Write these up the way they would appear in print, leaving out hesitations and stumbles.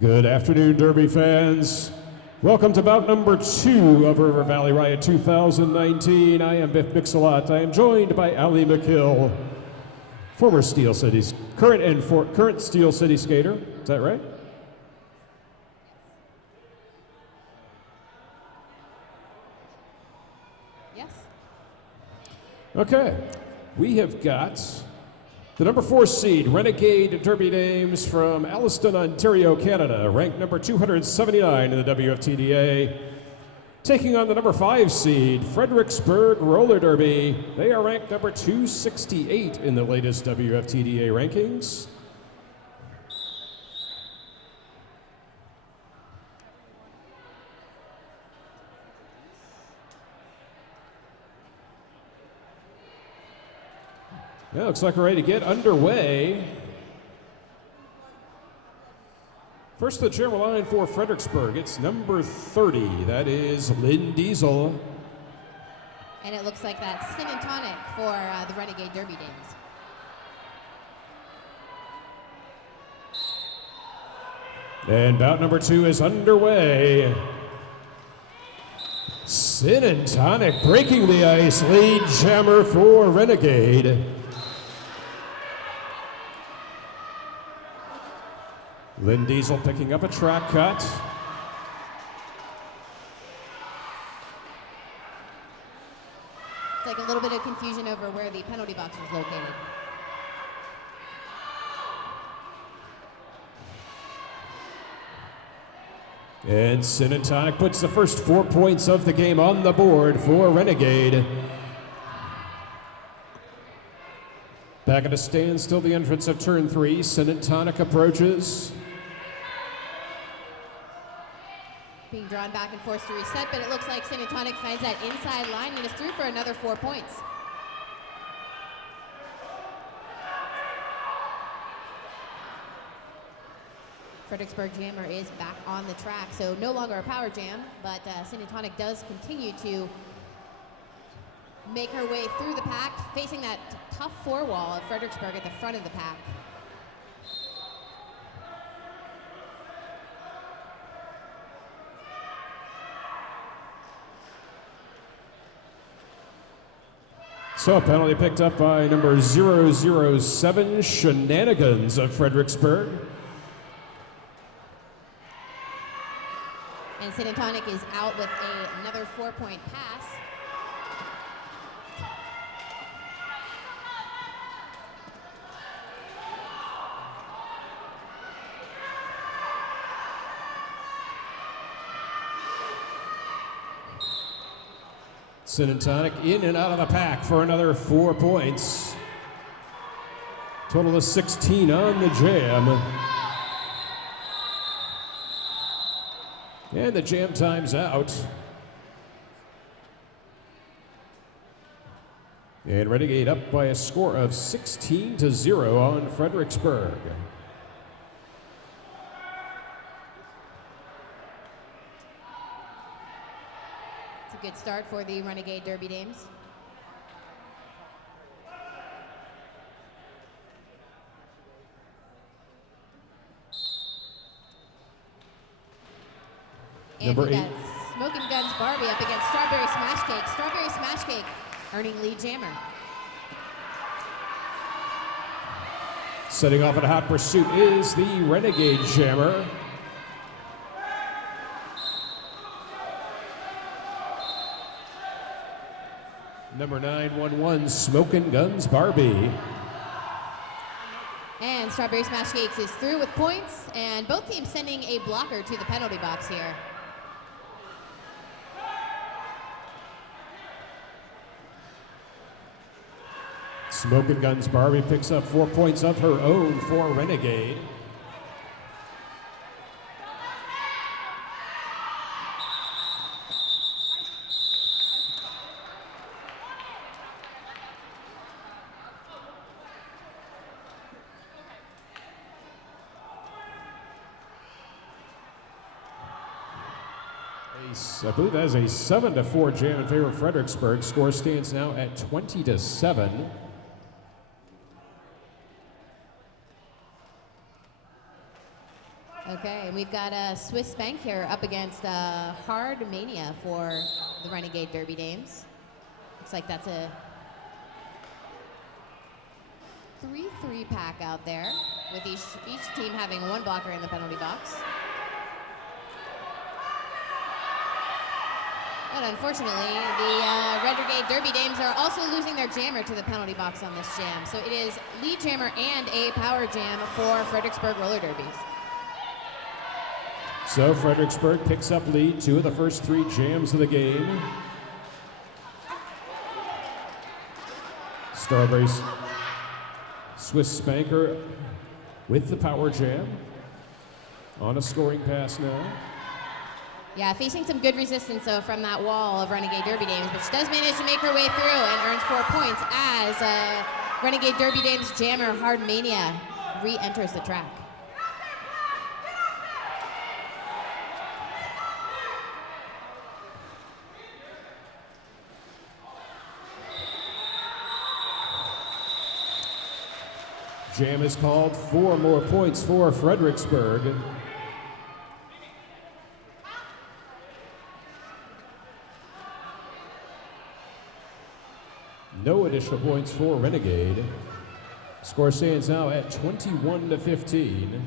Good afternoon, Derby fans. Welcome to bout number 2 of River Valley Riot 2019. I am Biff Mixalot. I am joined by Ali McKill, former Steel City's current Steel City skater. Is that right? Yes. Okay. We have got the number 4 seed, Renegade Derby Dames from Alliston, Ontario, Canada, ranked number 279 in the WFTDA, taking on the number 5 seed, Fredericksburg Roller Derby. They are ranked number 268 in the latest WFTDA rankings. Yeah, looks like we're ready to get underway. First, the chairman line for Fredericksburg. It's number 30. That is Lynn Diesel. And it looks like that's Sin and Tonic for the Renegade Derby Dames. And bout number 2 is underway. Sin and Tonic breaking the ice. Lead jammer for Renegade. Lynn Diesel picking up a track cut. It's like a little bit of confusion over where the penalty box was located. And Sin and Tonic puts the first 4 points of the game on the board for Renegade. Back at a standstill, the entrance of turn 3. Sin and Tonic approaches. Being drawn back and forth to reset, but it looks like Sin and Tonic finds that inside line and is through for another 4 points. Fredericksburg Jammer is back on the track, so no longer a power jam, but Sin and Tonic does continue to make her way through the pack, facing that tough 4 wall of Fredericksburg at the front of the pack. So a penalty picked up by number 007, Shenanigans of Fredericksburg. And Sin and Tonic is out with another 4-point pass. Sin and Tonic in and out of the pack for another 4 points. Total of 16 on the jam. And the jam time's out. And Renegade up by a score of 16-0 on Fredericksburg. Good start for the Renegade Derby Dames. And number 8. Smoking Guns Barbie up against Strawberry Smash Cake. Strawberry Smash Cake earning lead jammer. Setting off in a hot pursuit is the Renegade Jammer. Number 911, Smokin' Guns Barbie. And Strawberry Smash Cakes is through with points, and both teams sending a blocker to the penalty box here. Smokin' Guns Barbie picks up 4 points of her own for Renegade. I believe that is a 7-4 jam in favor of Fredericksburg. Score stands now at 20-7. Okay, and we've got a Swiss Spank here up against Hard Mania for the Renegade Derby Dames. Looks like that's a 3-3 pack out there, with each team having one blocker in the penalty box. But unfortunately, the Renegade Derby Dames are also losing their jammer to the penalty box on this jam. So it is lead jammer and a power jam for Fredericksburg roller derbies. So Fredericksburg picks up lead, 2 of the first 3 jams of the game. Strawberries Swiss Spanker with the power jam on a scoring pass now. Yeah, facing some good resistance, though, from that wall of Renegade Derby Dames, but she does manage to make her way through and earns 4 points as Renegade Derby Dames jammer Hard Mania re-enters the track. Jam is called, 4 more points for Fredericksburg. No additional points for Renegade. Score stands now at 21-15.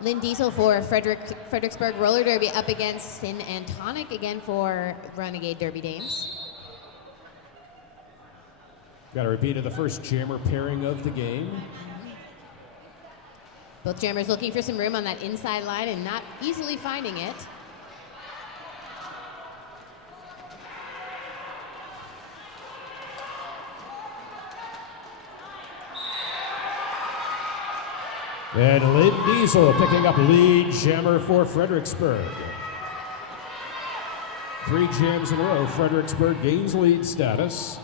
Lynn Diesel for Fredericksburg Roller Derby up against Sin and Tonic again for Renegade Derby Dames. Got a repeat of the first jammer pairing of the game. Both jammers looking for some room on that inside line and not easily finding it. And Lynn Diesel picking up lead jammer for Fredericksburg. 3 jams in a row, Fredericksburg gains lead status.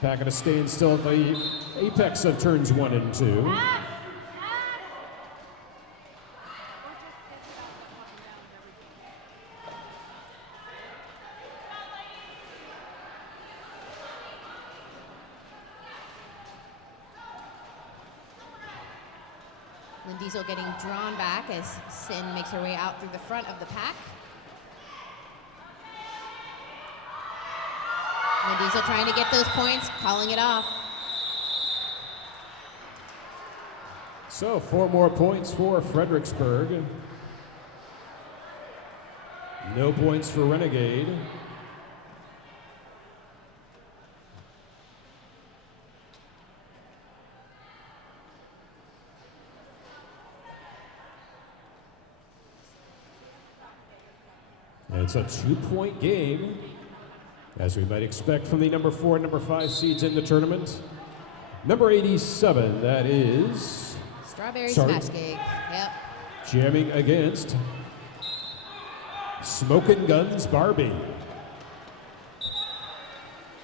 Packet of staying still at the apex of turns 1 and 2. Lynn Diesel getting drawn back as Sin makes her way out through the front of the pack. Lynn Diesel trying to get those points, calling it off. So 4 more points for Fredericksburg. No points for Renegade. And it's a 2-point game, as we might expect from the number 4 and number 5 seeds in the tournament. Number 87, that is Strawberry Smash Cake. Yep. Jamming against Smokin' Guns Barbie.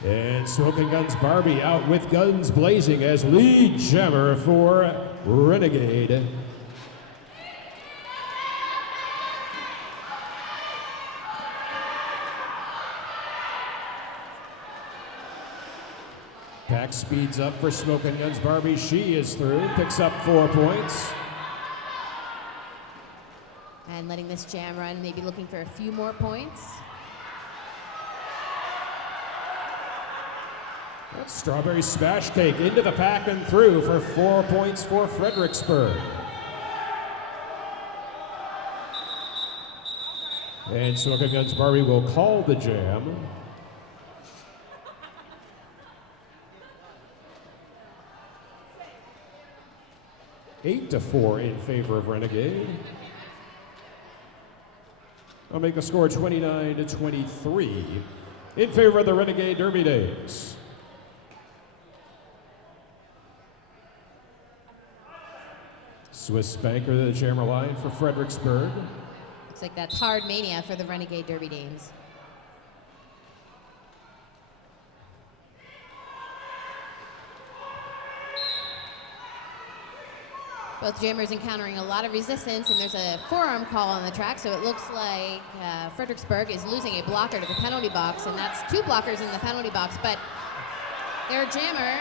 And Smokin' Guns Barbie out with guns blazing as lead jammer for Renegade. Pack speeds up for Smokin' Guns Barbie. She is through, picks up 4 points. And letting this jam run, maybe looking for a few more points. That's Strawberry Smash Cake into the pack and through for 4 points for Fredericksburg. And Smokin' Guns Barbie will call the jam. Eight to 4 in favor of Renegade. I'll make the score 29-23 in favor of the Renegade Derby Dames. Swiss Spanker, the jammer line for Fredericksburg. Looks like that's Hard Mania for the Renegade Derby Dames. Both jammers encountering a lot of resistance, and there's a forearm call on the track, so it looks like Fredericksburg is losing a blocker to the penalty box, and that's 2 blockers in the penalty box, but their jammer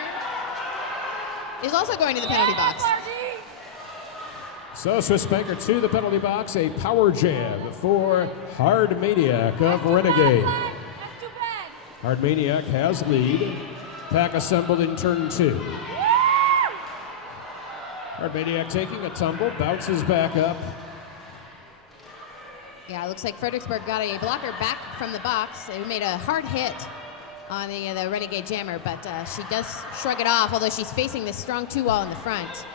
is also going to the penalty box. So Swiss Banker to the penalty box, a power jam for Hard Maniac of Renegade. Hard Maniac has lead. Pack assembled in turn 2. Hard Maniac taking a tumble, bounces back up. Yeah, it looks like Fredericksburg got a blocker back from the box. It made a hard hit on the Renegade Jammer, but she does shrug it off, although she's facing this strong 2-wall in the front.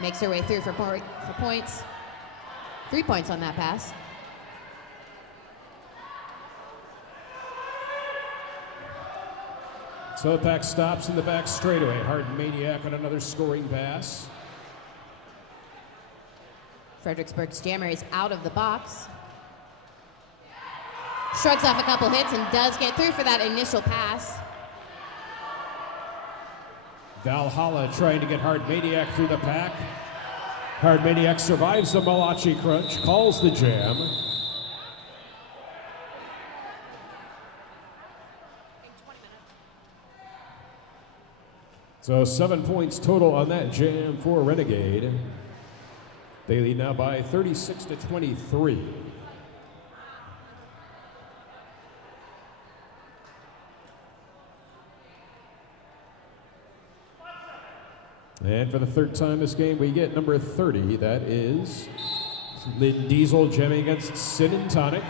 Makes her way through for points. 3 points on that pass. So the pack stops in the back straightaway. Hard Maniac on another scoring pass. Fredericksburg's Jammer is out of the box. Shrugs off a couple hits and does get through for that initial pass. Valhalla trying to get Hard Maniac through the pack. Hard Maniac survives the Malachi crunch, calls the jam. So 7 points total on that jam for Renegade. They lead now by 36-23. And for the third time this game, we get number 30. That is Lynn Diesel jamming against Sin and Tonic.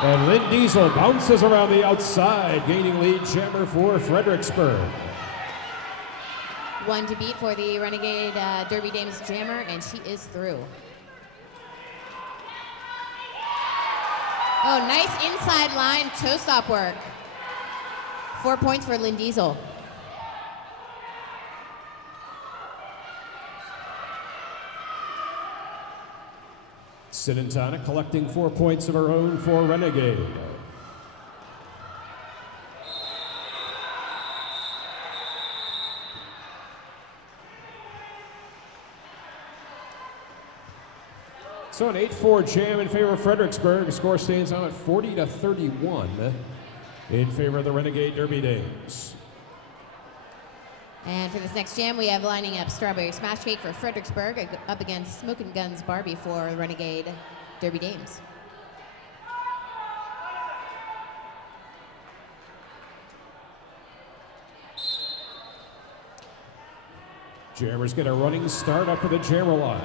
And Lynn Diesel bounces around the outside, gaining lead jammer for Fredericksburg. One to beat for the Renegade Derby Dames Jammer, and she is through. Oh, nice inside line toe stop work. 4 points for Lynn Diesel. Sin and Tonic collecting 4 points of her own for Renegade. So an 8-4 jam in favor of Fredericksburg. The score stands on at 40-31 in favor of the Renegade Derby Dames. And for this next jam, we have lining up Strawberry Smash Cake for Fredericksburg up against Smokin' Guns Barbie for Renegade Derby Dames. Jammers get a running start up to the jammer line.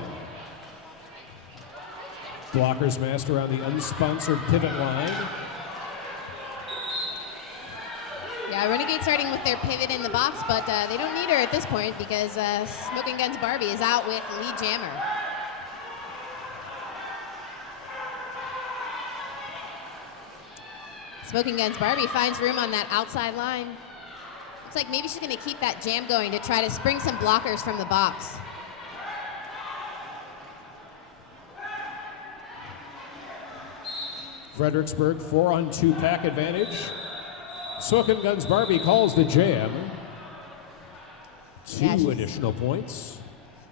Blockers massed around the unsponsored pivot line. Yeah, Renegade starting with their pivot in the box, but they don't need her at this point because Smokin' Guns Barbie is out with lead jammer. Smokin' Guns Barbie finds room on that outside line. Looks like maybe she's going to keep that jam going to try to spring some blockers from the box. Fredericksburg 4-on-2 pack advantage. Smokin' Guns Barbie calls the jam. Two additional points.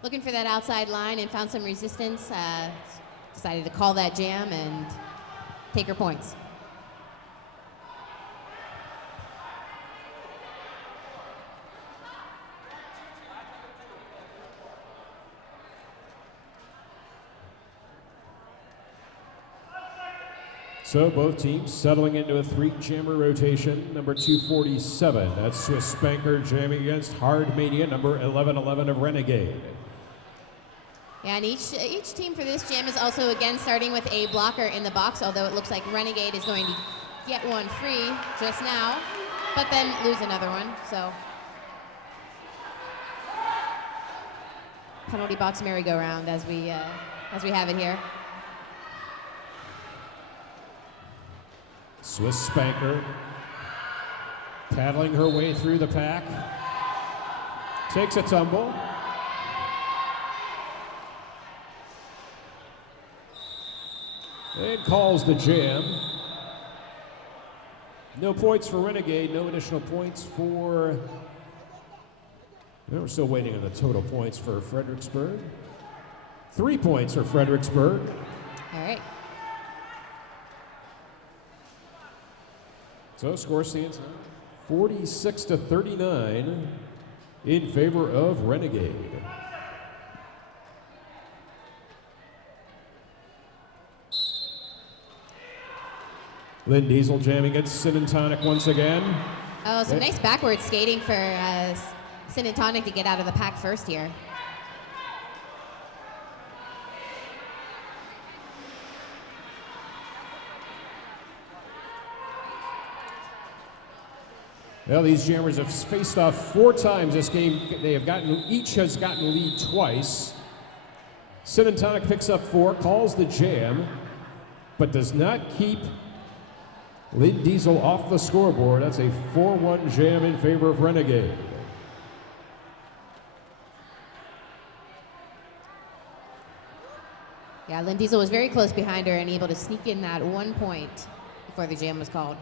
Looking for that outside line and found some resistance. Decided to call that jam and take her points. So both teams settling into a 3-jammer rotation. Number 247, that's Swiss Spanker jamming against Hard Mania, number 1111 of Renegade. Yeah, and each team for this jam is also again starting with a blocker in the box, although it looks like Renegade is going to get one free just now, but then lose another one, so. Penalty box merry-go-round as we have it here. Swiss Spanker paddling her way through the pack. Takes a tumble. And calls the jam. No points for Renegade, no additional points for... We're still waiting on the total points for Fredericksburg. 3 points for Fredericksburg. All right. So score stands 46-39 in favor of Renegade. Lynn Diesel jamming against Sin and Tonic once again. Oh, some nice backward skating for Sin and Tonic to get out of the pack first here. Well, these jammers have faced off 4 times this game. Each has gotten lead twice. Sin and Tonic picks up 4, calls the jam, but does not keep Lynn Diesel off the scoreboard. That's a 4-1 jam in favor of Renegade. Yeah, Lynn Diesel was very close behind her and able to sneak in that 1 point before the jam was called.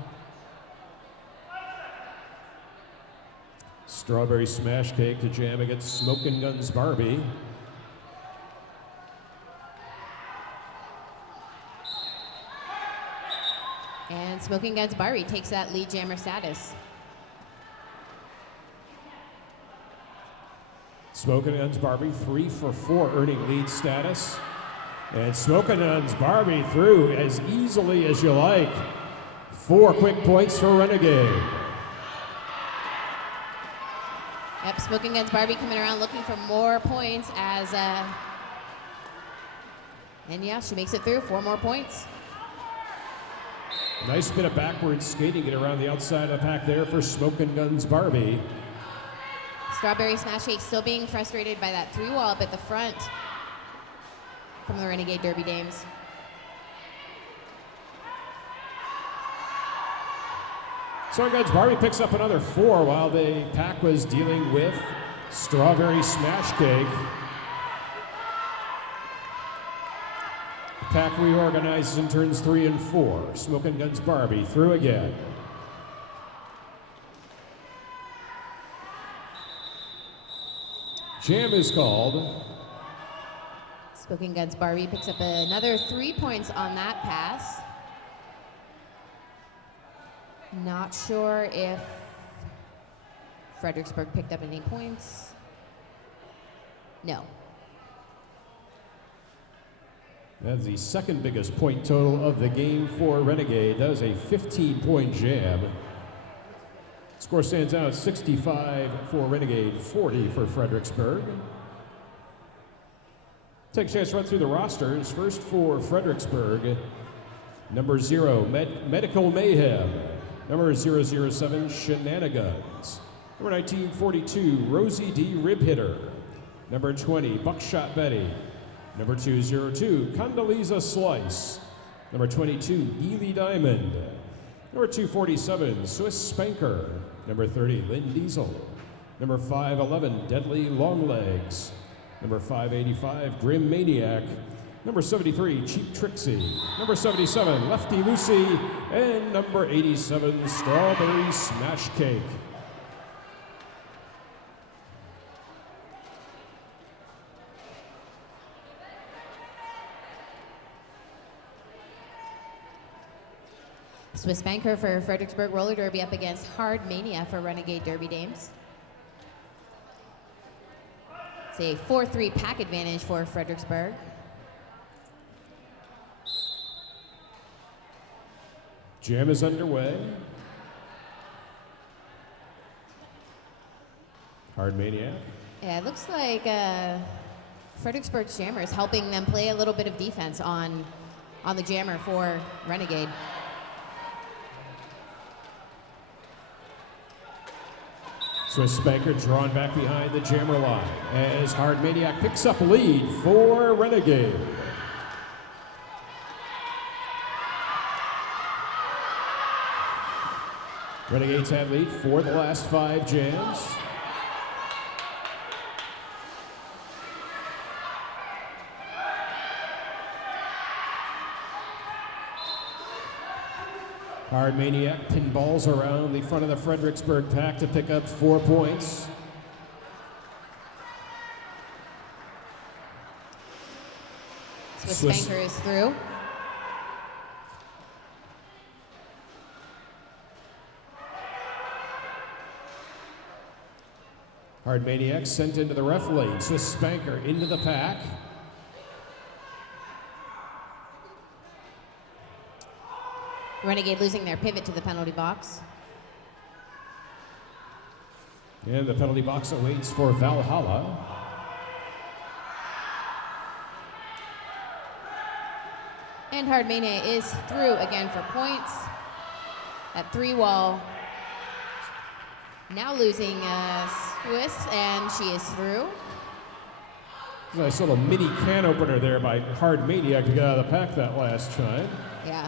Strawberry Smash Cake to jam against Smokin' Guns Barbie. And Smoking Guns Barbie takes that lead jammer status. Smokin' Guns Barbie 3 for 4 earning lead status. And Smokin' Guns Barbie through as easily as you like. 4 quick points for Renegade. Yep, Smoking Guns Barbie coming around looking for more points as, and yeah, she makes it through, 4 more points. Nice bit of backwards skating it around the outside of the pack there for Smokin' Guns Barbie. Strawberry Smash Cake still being frustrated by that 3-wall up at the front from the Renegade Derby Dames. Smokin' Guns Barbie picks up another 4 while the pack was dealing with Strawberry Smash Cake. Pack reorganizes in turns 3 and 4. Smokin' Guns Barbie through again. Jam is called. Smoking Guns Barbie picks up another 3 points on that pass. Not sure if Fredericksburg picked up any points. No. That's the second biggest point total of the game for Renegade. That was a 15-point jam. Score stands out 65 for Renegade, 40 for Fredericksburg. Take a chance to run through the rosters. First for Fredericksburg, number 0, Medical Mayhem. Number 007, Shenanigans. Number 1942, Rosie D. Rib Hitter. Number 20, Buckshot Betty. Number 202, Condoleezza Slice. Number 22, Ely Diamond. Number 247, Swiss Spanker. Number 30, Lynn Diesel. Number 511, Deadly Longlegs. Number 585, Grim Maniac. Number 73, Cheap Trixie. Number 77, Lefty Lucy. And number 87, Strawberry Smash Cake. Swiss Banker for Fredericksburg Roller Derby up against Hard Mania for Renegade Derby Dames. It's a 4-3 pack advantage for Fredericksburg. Jam is underway. Hard Maniac. Yeah, it looks like Fredericksburg's jammer is helping them play a little bit of defense on the jammer for Renegade. Swiss Spanker drawn back behind the jammer line as Hard Maniac picks up lead for Renegade. Renegades had lead for the last 5 jams. Hard Maniac pinballs around the front of the Fredericksburg pack to pick up 4 points. Swiss Spanker is through. Hard Maniac sent into the ref lane. Swiss Spanker into the pack. Renegade losing their pivot to the penalty box. And the penalty box awaits for Valhalla. And Hardmania is through again for points. At 3 wall. Now losing Swiss, and she is through. Nice little mini can opener there by Hard Maniac to get out of the pack that last time. Yeah.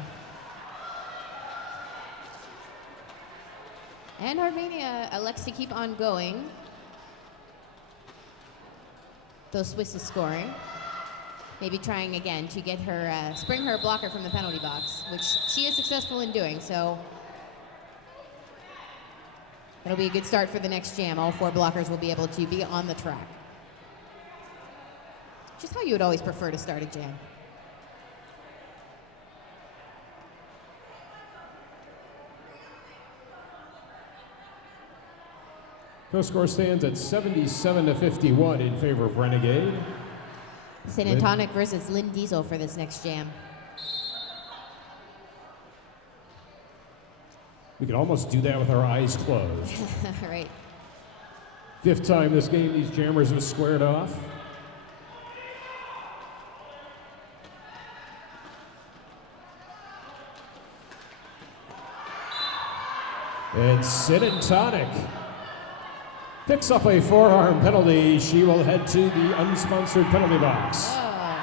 And Hardmania elects to keep on going. Though Swiss is scoring. Maybe trying again to get her, spring her blocker from the penalty box, which she is successful in doing, so that'll be a good start for the next jam. All 4 blockers will be able to be on the track. Just how you would always prefer to start a jam. The score stands at 77-51 in favor of Renegade. St. Antonic versus Lynn Diesel for this next jam. We could almost do that with our eyes closed. Right. 5th time this game these jammers have squared off. And St. Antonic picks up a forearm penalty. She will head to the unsponsored penalty box. Oh.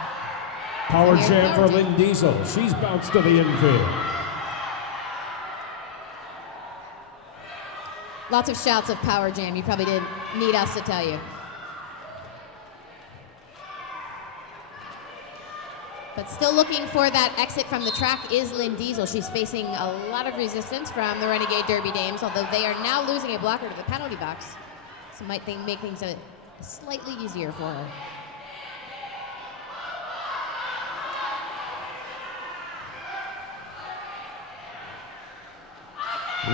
Power jam for Lynn Diesel. She's bounced to the infield. Lots of shouts of power jam. You probably didn't need us to tell you. But still looking for that exit from the track is Lynn Diesel. She's facing a lot of resistance from the Renegade Derby Dames, although they are now losing a blocker to the penalty box. So might make things slightly easier for her.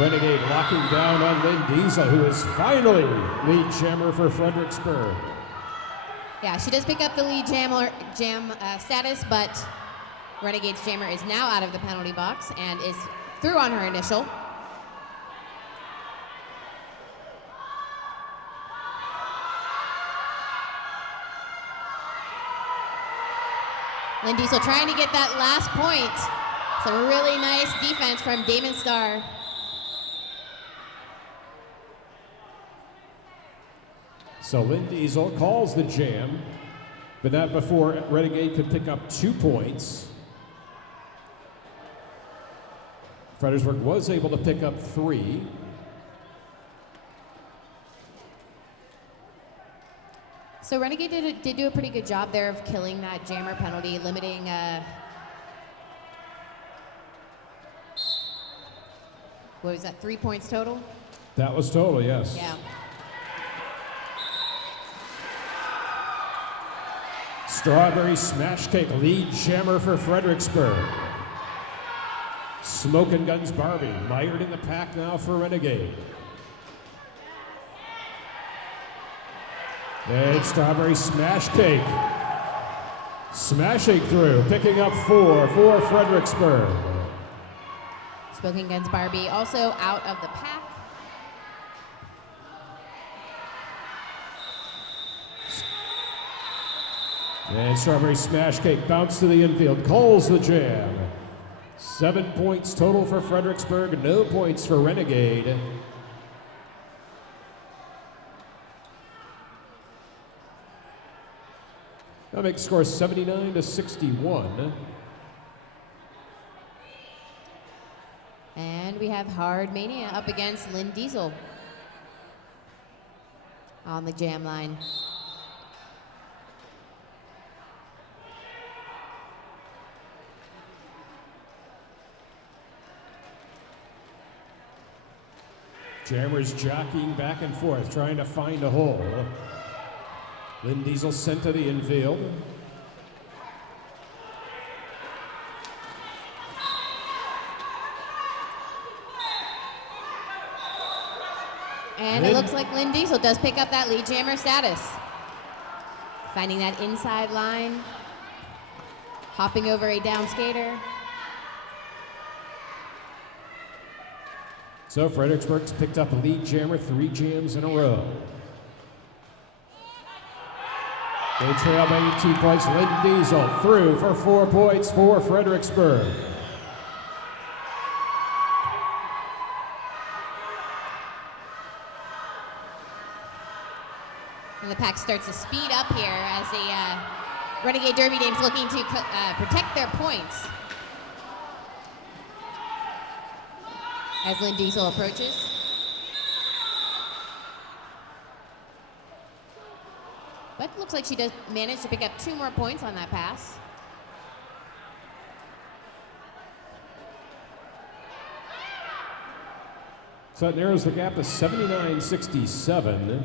Renegade locking down on Lynn Diesel, who is finally lead jammer for Fredericksburg. Yeah, she does pick up the lead jam status, but Renegade's jammer is now out of the penalty box and is through on her initial. Lynn Diesel trying to get that last point. Some really nice defense from Damon Starr. So Lynn Diesel calls the jam, but not before Renegade could pick up 2 points. Fredericksburg was able to pick up 3. So Renegade did do a pretty good job there of killing that jammer penalty, limiting what was that, 3 points total? That was total, yes. Yeah. Strawberry Smash Cake, lead jammer for Fredericksburg. Smokin' Guns Barbie, mired in the pack now for Renegade. And Strawberry Smash Cake, smashing through, picking up 4 for Fredericksburg. Smoking Guns Barbie also out of the pack. And Strawberry Smash Cake bounced to the infield, calls the jam. 7 points total for Fredericksburg, no points for Renegade. That makes the score 79-61. And we have Hard Mania up against Lynn Diesel on the jam line. Jammers jockeying back and forth, trying to find a hole. Lynn Diesel sent to the infield. And it looks like Lynn Diesel does pick up that lead jammer status. Finding that inside line, hopping over a down skater. So Fredericksburg's picked up a lead jammer 3 jams in a row. They trail by 18 points. Lynn Diesel through for 4 points for Fredericksburg. And the pack starts to speed up here as the Renegade Derby Dames looking to protect their points. As Lynn Diesel approaches. But it looks like she does manage to pick up 2 more points on that pass. So that narrows the gap to 79-67.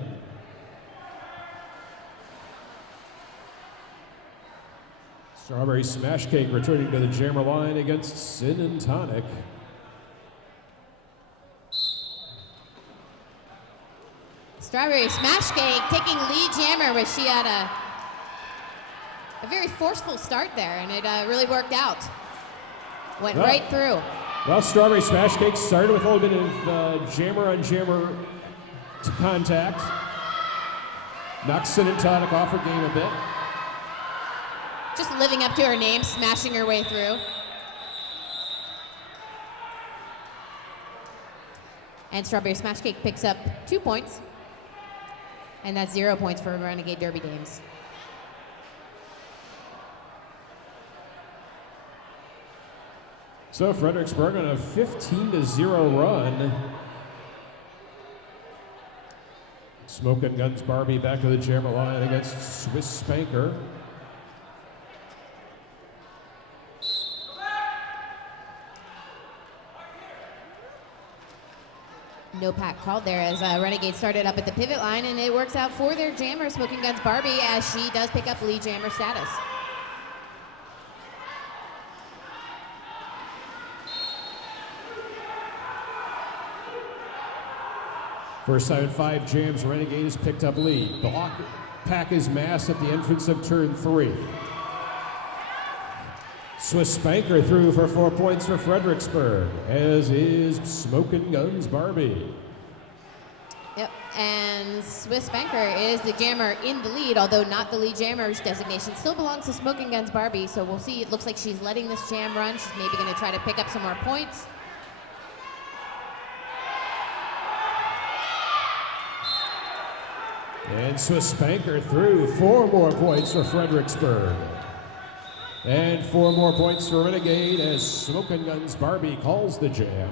Strawberry Smash Cake returning to the jammer line against Sin and Tonic. Strawberry Smash Cake taking lead jammer, where she had a very forceful start there, and it really worked out. Went right through. Well, Strawberry Smash Cake started with a little bit of jammer-on-jammer contact. Knocked Sin and Tonic off her game a bit. Just living up to her name, smashing her way through. And Strawberry Smash Cake picks up 2 points. And that's 0 points for Renegade Derby Dames. So Fredericksburg on a 15-0 run. Smoking Guns Barbie back to the jammer line against Swiss Spanker. No pack called there as Renegade started up at the pivot line, and it works out for their jammer, Smoking Guns Barbie, as she does pick up lead jammer status. First time in 5 jams, Renegade has picked up lead. Block pack is massed at the entrance of turn 3. Swiss Spanker through for 4 points for Fredericksburg, as is Smokin' Guns Barbie. Yep, and Swiss Spanker is the jammer in the lead, although not the lead jammer's designation. Still belongs to Smoking Guns Barbie, so we'll see. It looks like she's letting this jam run. She's maybe going to try to pick up some more points. And Swiss Spanker through 4 more points for Fredericksburg. And 4 more points for Renegade as Smokin' Guns Barbie calls the jam.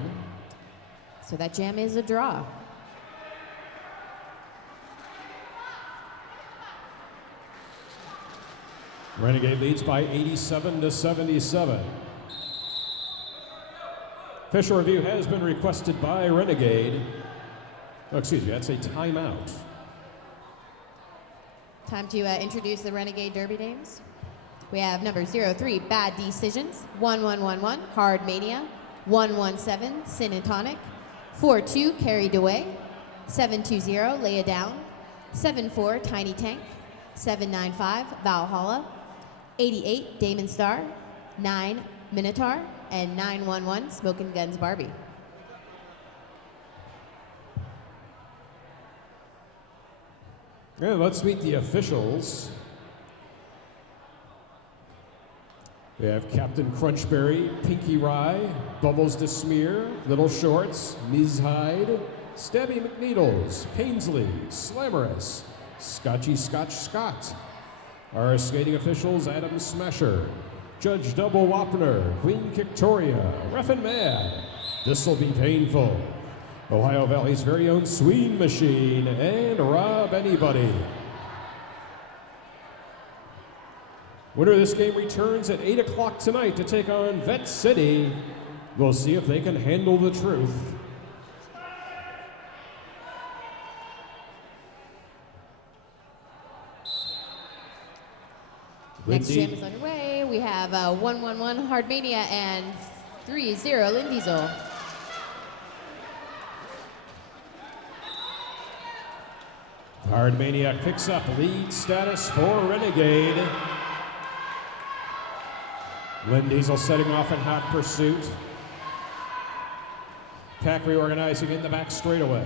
So that jam is a draw. Renegade leads by 87-77. Official review has been requested by Renegade. Oh, excuse me, that's a timeout. Time to introduce the Renegade Derby Dames. We have number 03, Bad Decisions, 1111, Hard Mania, 117, Sin and Tonic, 42, Carried Away, 720, Lay It Down, 74, Tiny Tank, 795, Valhalla, 88, Damon Star, 9, Minotaur, and 911, Smokin' Guns Barbie. And let's meet the officials. We have Captain Crunchberry, Pinky Rye, Bubbles to Smear, Little Shorts, Ms. Hyde, Stabby McNeedles, Painsley, Slammerous, Scotchy Scotch Scott. Our skating officials, Adam Smasher, Judge Double Wapner, Queen Victoria, Reffin' Mad, This'll Be Painful, Ohio Valley's very own Sween Machine, and Rob Anybody. Winner of this game returns at 8 o'clock tonight to take on Vet City. We'll see if they can handle the truth. Next jam is underway. We have 111 Hard Mania and 30 Lynn Diesel. Hard Maniac picks up lead status for Renegade. Lynn Diesel setting off in hot pursuit. Pack reorganizing in the back straightaway.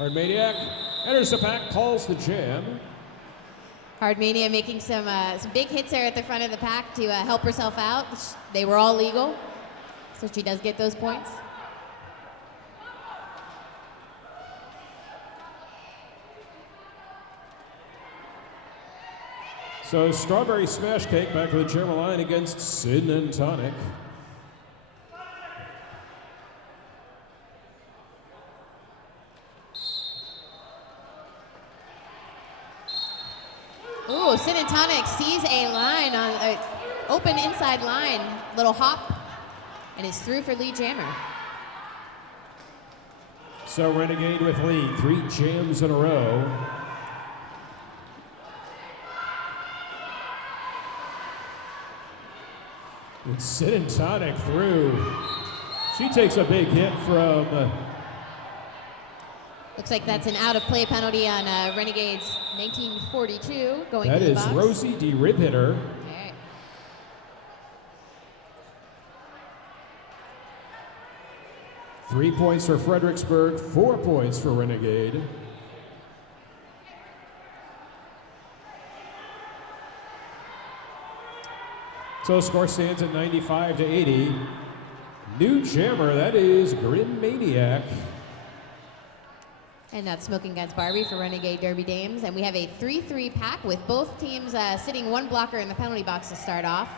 Hardmaniac enters the pack, calls the jam. Hardmania making some big hits there at the front of the pack to help herself out. They were all legal, so she does get those points. So Strawberry Smash Cake back to the German line against Sin and Tonic. Ooh, Sin and Tonic sees a line on an open inside line, little hop, and is through for lead jammer. So Renegade with lead, 3 jams in a row. And Sin and Tonic through. She takes a big hit from. Looks like that's an out of play penalty on Renegade's 1942 going to the box. That is Rosie D. Rib hitter. Okay. Three points for Fredericksburg, 4 points for Renegade. So score stands at 95-80. New jammer, that is Grim Maniac. And that's Smoking Guns Barbie for Renegade Derby Dames. And we have a 3-3 pack with both teams sitting one blocker in the penalty box to start off.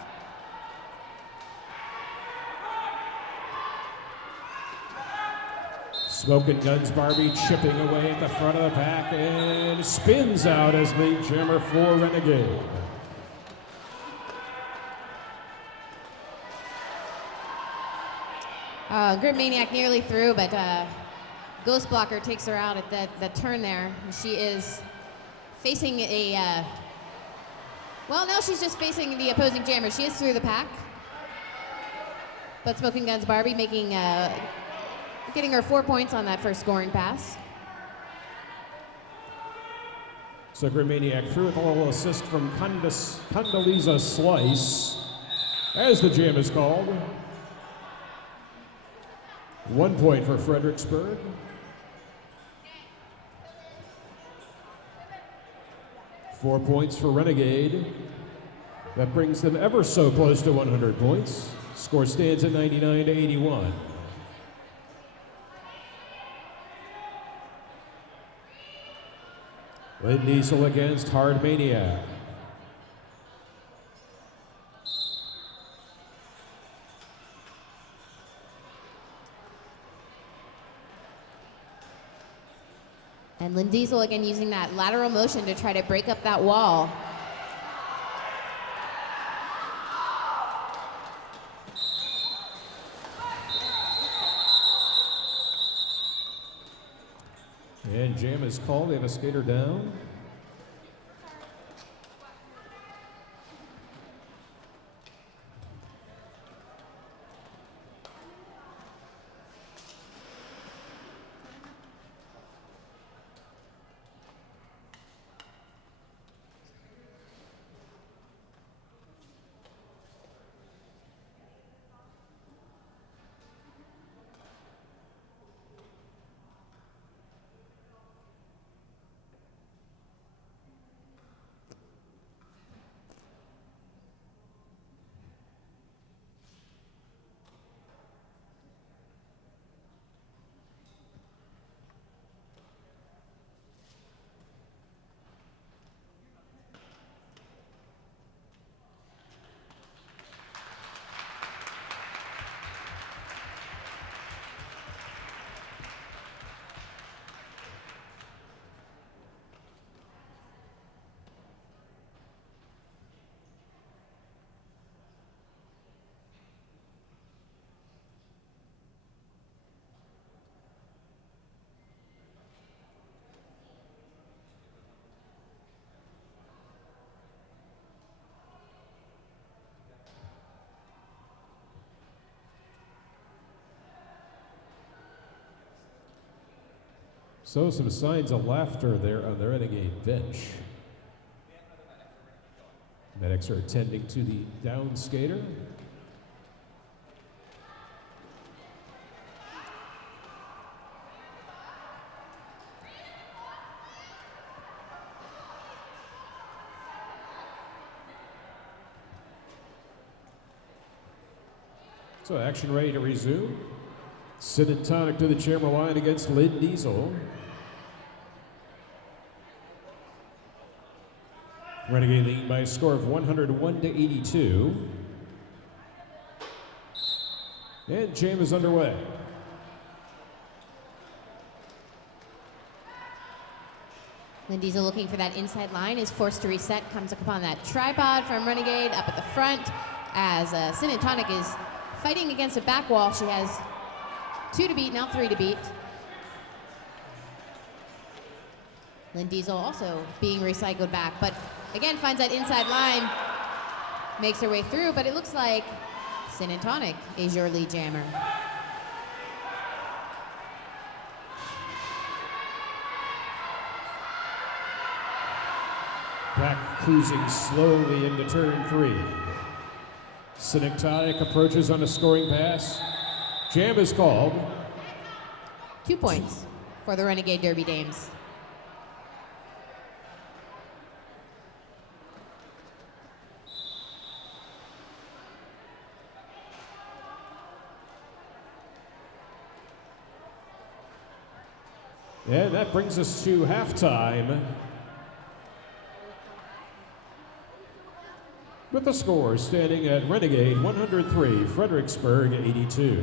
Smoking Guns Barbie chipping away at the front of the pack and spins out as lead jammer for Renegade. Grim Maniac nearly through, but Ghost Blocker takes her out at the turn there. And she is facing a, well, now she's just facing the opposing jammer. She is through the pack. But Smoking Guns Barbie making, getting her 4 points on that first scoring pass. So Grim Maniac through with a little assist from Condoleezza Slice as the jam is called. 1 point for Fredericksburg. Four points for Renegade. That brings them ever so close to 100 points. Score stands at 99-81. Lynn Diesel against Hardmaniac. And Lynn Diesel again using that lateral motion to try to break up that wall. And jam is called. They have a skater down. So some signs of laughter there on the Renegade bench. Medics are attending to the down skater. So action ready to resume. Sin and Tonic to the Jammer line against Lynn Diesel. Renegade leading by a score of 101 to 82. And jam is underway. Lynn Diesel looking for that inside line, is forced to reset, comes upon that tripod from Renegade up at the front as Sin and Tonic is fighting against a back wall. She has 2 to beat, now 3 to beat. Lynn Diesel also being recycled back, but again finds that inside line, makes her way through, but it looks like Sin and Tonic is your lead jammer. Back cruising slowly into turn 3. Sin and Tonic approaches on a scoring pass. Jam is called. 2 points for the Renegade Derby Dames. And that brings us to halftime. With the score standing at Renegade 103, Fredericksburg 82.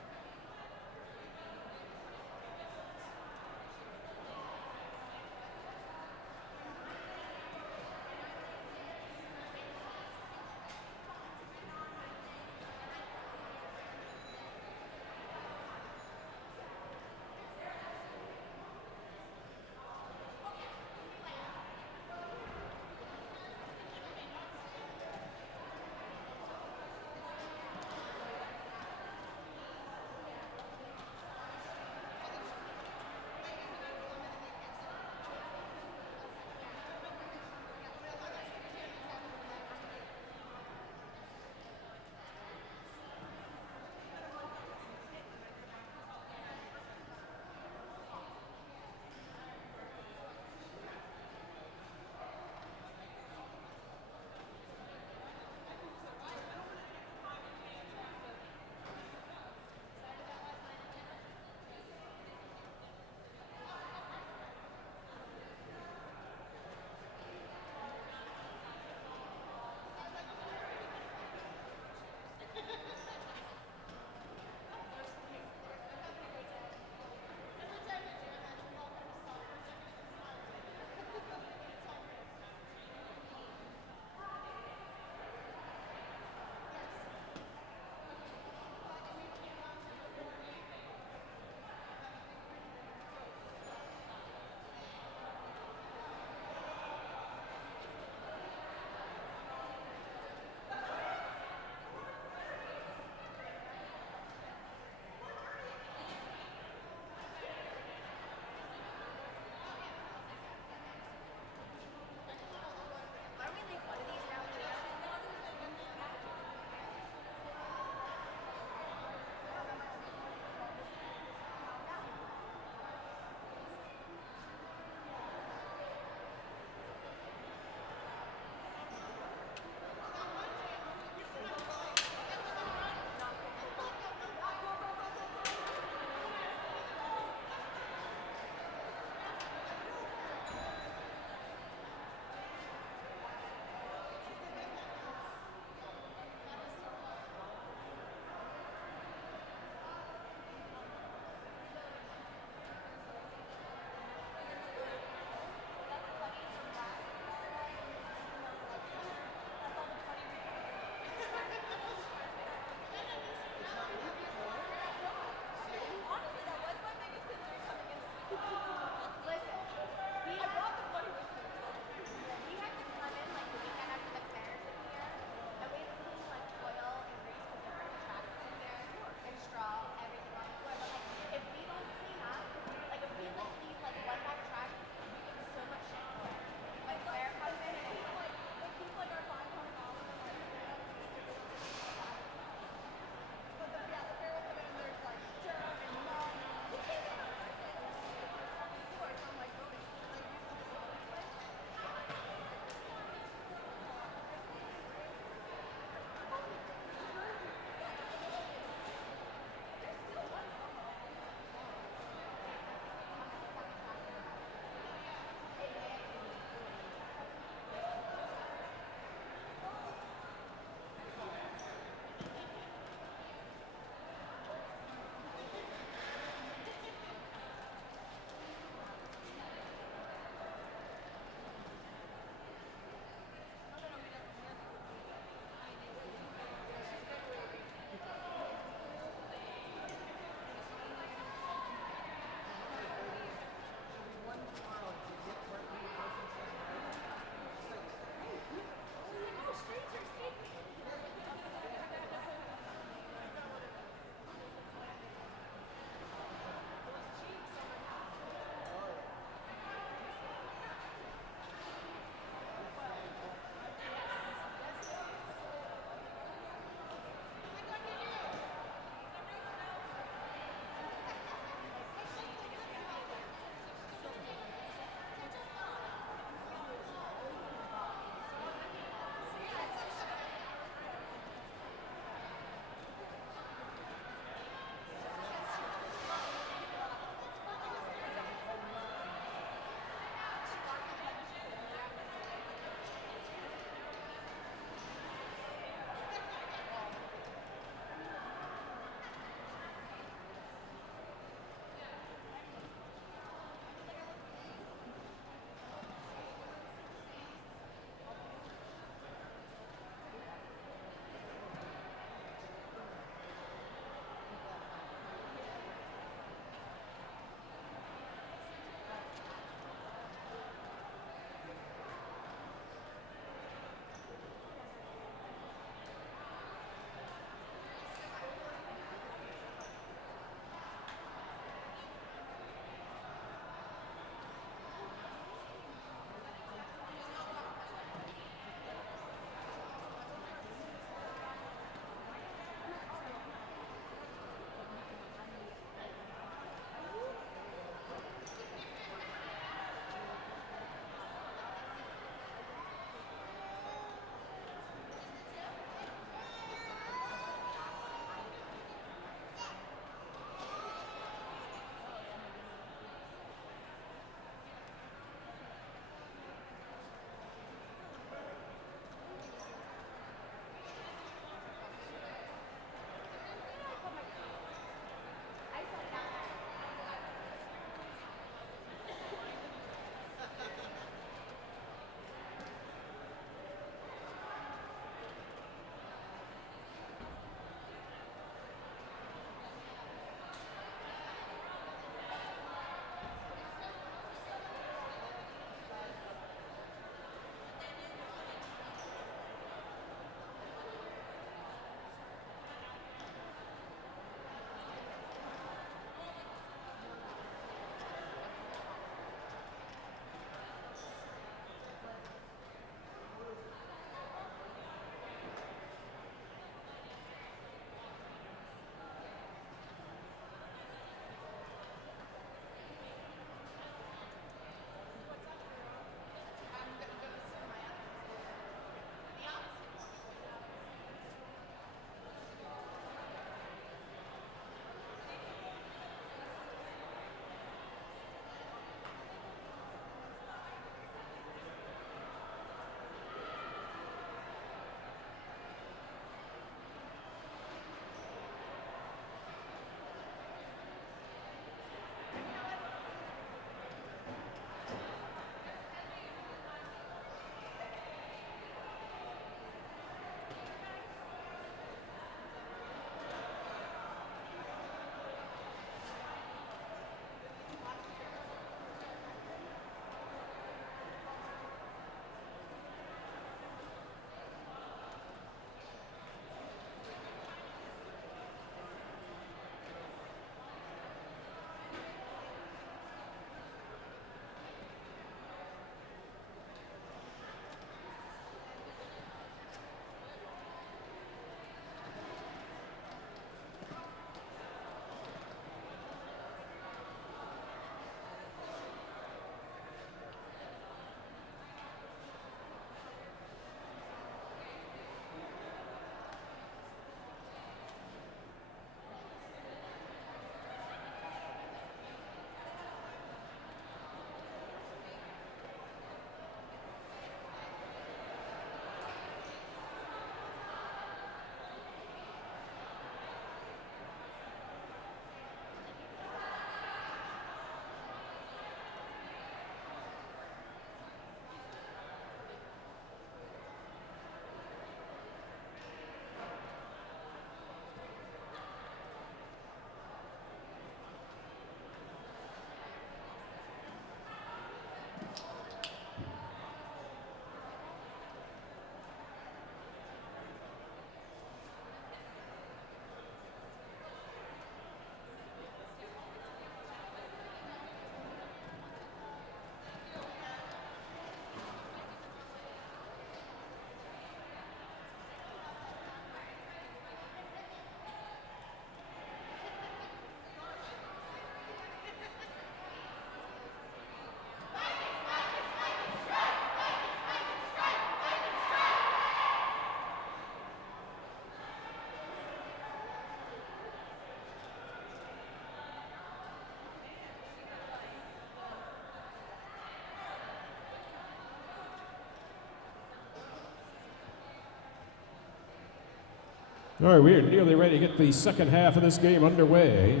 All right, we are nearly ready to get the second half of this game underway.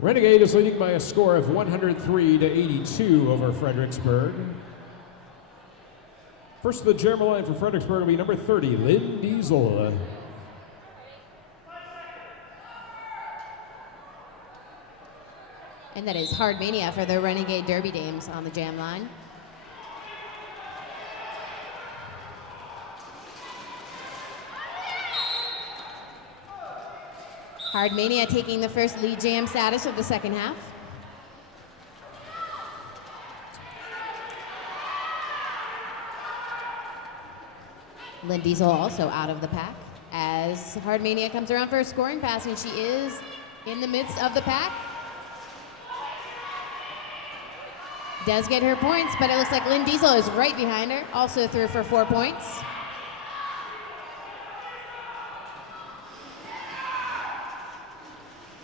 Renegade is leading by a score of 103-82 over Fredericksburg. First to the jammer line for Fredericksburg will be number 30, Lynn Diesel. And that is Hard Mania for the Renegade Derby Dames on the jam line. Hard Mania taking the first lead jam status of the second half. Lynn Diesel also out of the pack as Hard Mania comes around for a scoring pass, and she is in the midst of the pack. Does get her points, but it looks like Lynn Diesel is right behind her, also through for 4 points.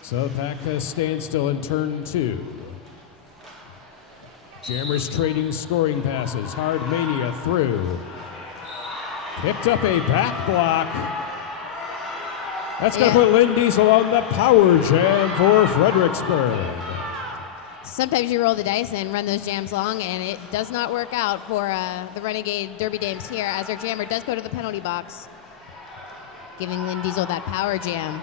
So pack stands still in turn 2. Jammers trading scoring passes. Hard Mania through. Picked up a back block. That's going to put Lynn Diesel on the power jam for Fredericksburg. Sometimes you roll the dice and run those jams long, and it does not work out for the Renegade Derby Dames here, as their jammer does go to the penalty box, giving Lynn Diesel that power jam.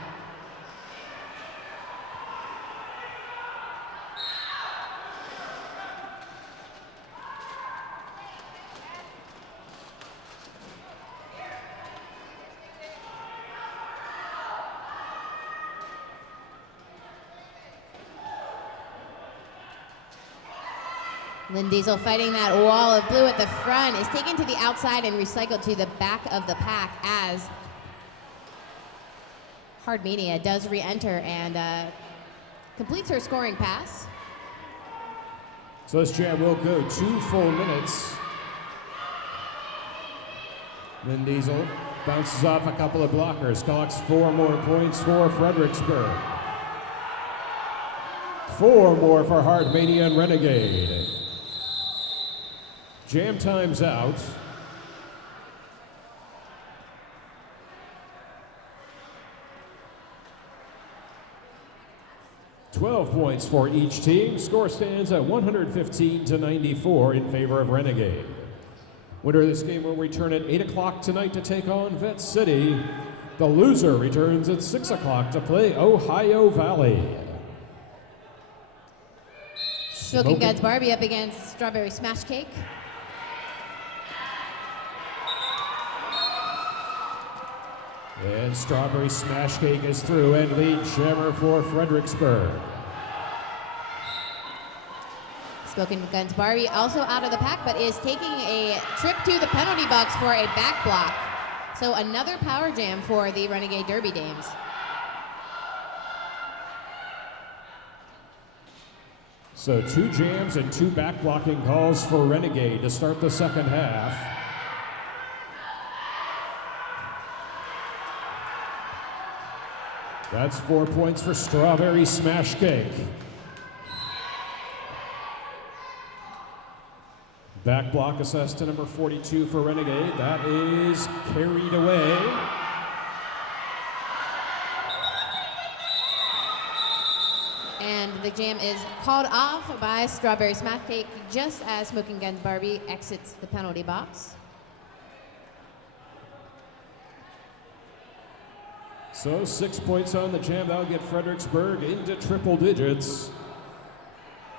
Lynn Diesel fighting that wall of blue at the front is taken to the outside and recycled to the back of the pack as Hard Mania does re-enter and completes her scoring pass. So this jam will go 2 full minutes. Lynn Diesel bounces off a couple of blockers, collects 4 more points for Fredericksburg. 4 more for Hard Mania and Renegade. Jam time's out. $12 points for each team. Score stands at 115-94 in favor of Renegade. Winner of this game will return at 8 o'clock tonight to take on Vet City. The loser returns at 6 o'clock to play Ohio Valley. Smoking Guns Barbie up against Strawberry Smash Cake. And Strawberry Smash Cake is through and lead jammer for Fredericksburg. Smoking Guns Barbie also out of the pack, but is taking a trip to the penalty box for a back block. So another power jam for the Renegade Derby Dames. So 2 jams and 2 back blocking calls for Renegade to start the second half. That's 4 points for Strawberry Smash Cake. Back block assessed to number 42 for Renegade. That is carried away. And the jam is called off by Strawberry Smash Cake just as Smoking Guns Barbie exits the penalty box. So 6 points on the jam. That'll get Fredericksburg into triple digits.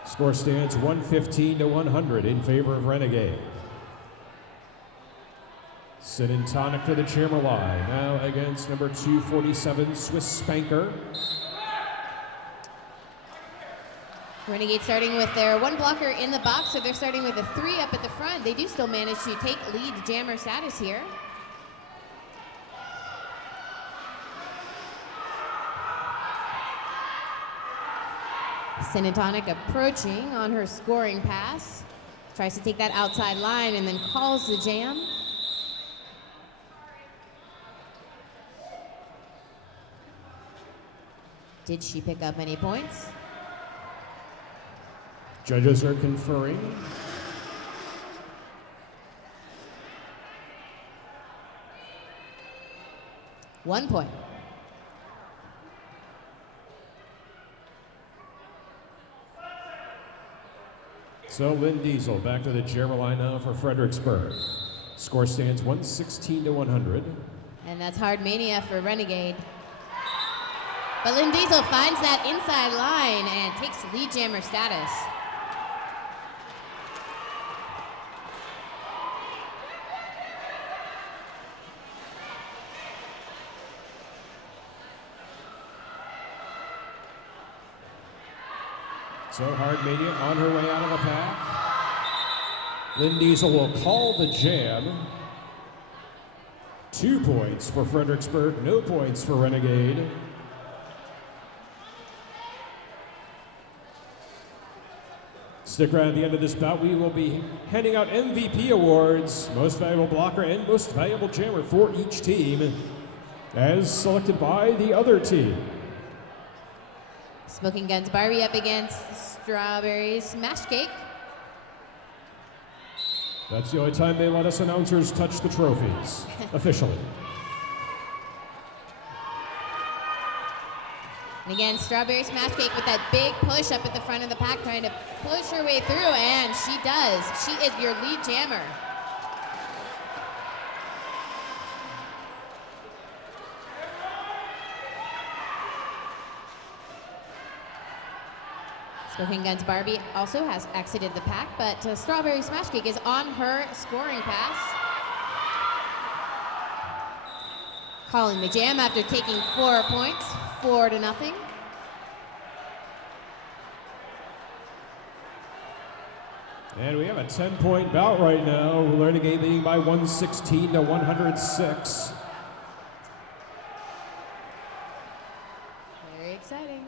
Score stands 115-100 in favor of Renegade. Sin and Tonic to the jammer line. Now against number 247, Swiss Spanker. Renegade starting with their 1 blocker in the box, so they're starting with a 3 up at the front. They do still manage to take lead jammer status here. Sinatonic approaching on her scoring pass. Tries to take that outside line and then calls the jam. Did she pick up any points? Judges are conferring. 1 point. So Lynn Diesel back to the jammer line now for Fredericksburg. Score stands 116 to 100. And that's hard mania for Renegade. But Lynn Diesel finds that inside line and takes lead jammer status. So Hard Mania on her way out of the pack. Lynn Diesel will call the jam. 2 points for Fredericksburg, no points for Renegade. Stick around at the end of this bout. We will be handing out MVP awards, most valuable blocker and most valuable jammer for each team, as selected by the other team. Smoking Guns Barbie up against Strawberry Smash Cake. That's the only time they let us announcers touch the trophies, officially. And again, Strawberry Smash Cake with that big push up at the front of the pack, trying to push her way through, and she does. She is your lead jammer. Smoking Guns Barbie also has exited the pack, but Strawberry Smash Cake is on her scoring pass. Calling the jam after taking 4 points, 4-0. And we have a 10-point bout right now. Renegade leading by 116 to 106. Very exciting.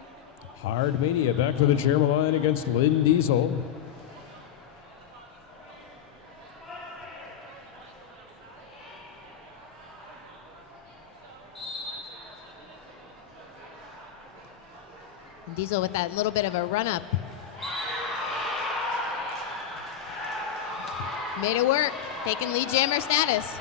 Hard Mania back to the jammer line against Lynn Diesel. Diesel with that little bit of a run up. Made it work, taking lead jammer status.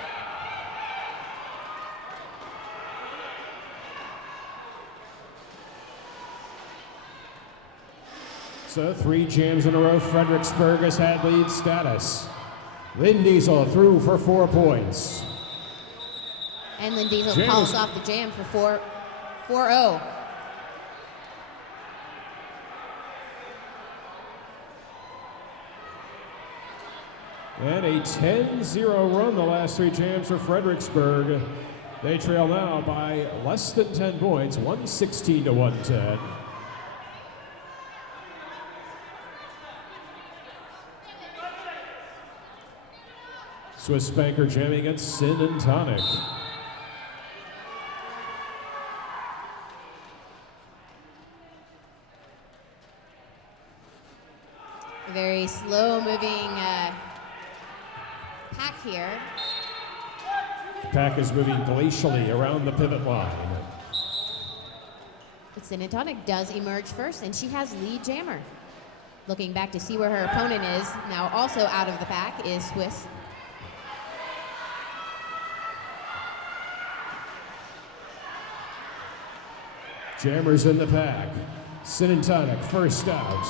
So 3 jams in a row, Fredericksburg has had lead status. Lynn Diesel through for 4 points. And Lynn Diesel calls off the jam for 4-0. And a 10-0 run the last 3 jams for Fredericksburg. They trail now by less than 10 points, 116 to 110. Swiss Spanker jamming against Sin and Tonic. A very slow-moving pack here. The pack is moving glacially around the pivot line. But Sin and Tonic does emerge first, and she has lead jammer. Looking back to see where her opponent is, now also out of the pack, is Swiss. Jammers in the pack. Sin and Tonic first out.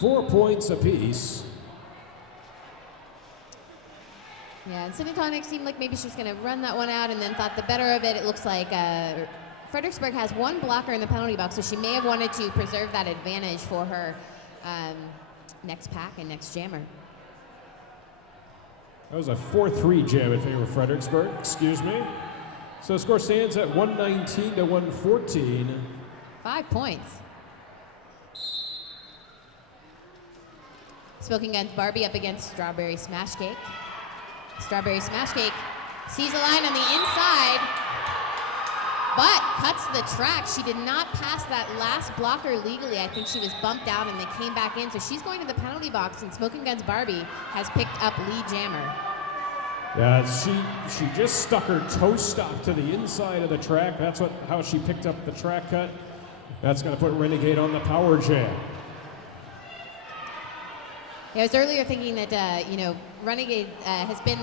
Four points apiece. Yeah, and Sin and Tonic seemed like maybe she was going to run that one out and then thought the better of it. It looks like Fredericksburg has 1 blocker in the penalty box, so she may have wanted to preserve that advantage for her next pack and next jammer. That was a 4-3 jam in favor of Fredericksburg, excuse me. So the score stands at 119 to 114. 5 points. Smoking Guns Barbie up against Strawberry Smash Cake. Strawberry Smash Cake sees a line on the inside, but cuts the track. She did not pass that last blocker legally. I think she was bumped out and they came back in. So she's going to the penalty box, and Smoking Guns Barbie has picked up lead jammer. Yeah, she just stuck her toe stop to the inside of the track. That's how she picked up the track cut. That's going to put Renegade on the power jam. Yeah, I was earlier thinking that, Renegade has been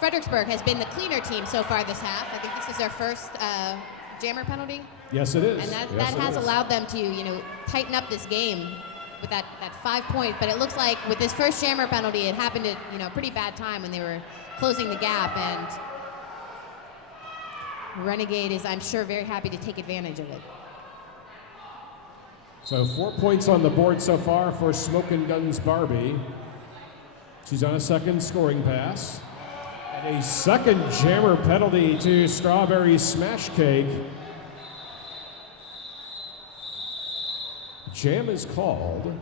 Fredericksburg has been the cleaner team so far this half. I think this is their first jammer penalty. Yes, it is. And that Yes, it has is. allowed them to, tighten up this game with that 5 point. But it looks like with this first jammer penalty, it happened at, a pretty bad time when they were closing the gap. And Renegade is, I'm sure, very happy to take advantage of it. So 4 points on the board so far for Smokin' Guns Barbie. She's on a second scoring pass. And a second jammer penalty to Strawberry Smash Cake. Jam is called.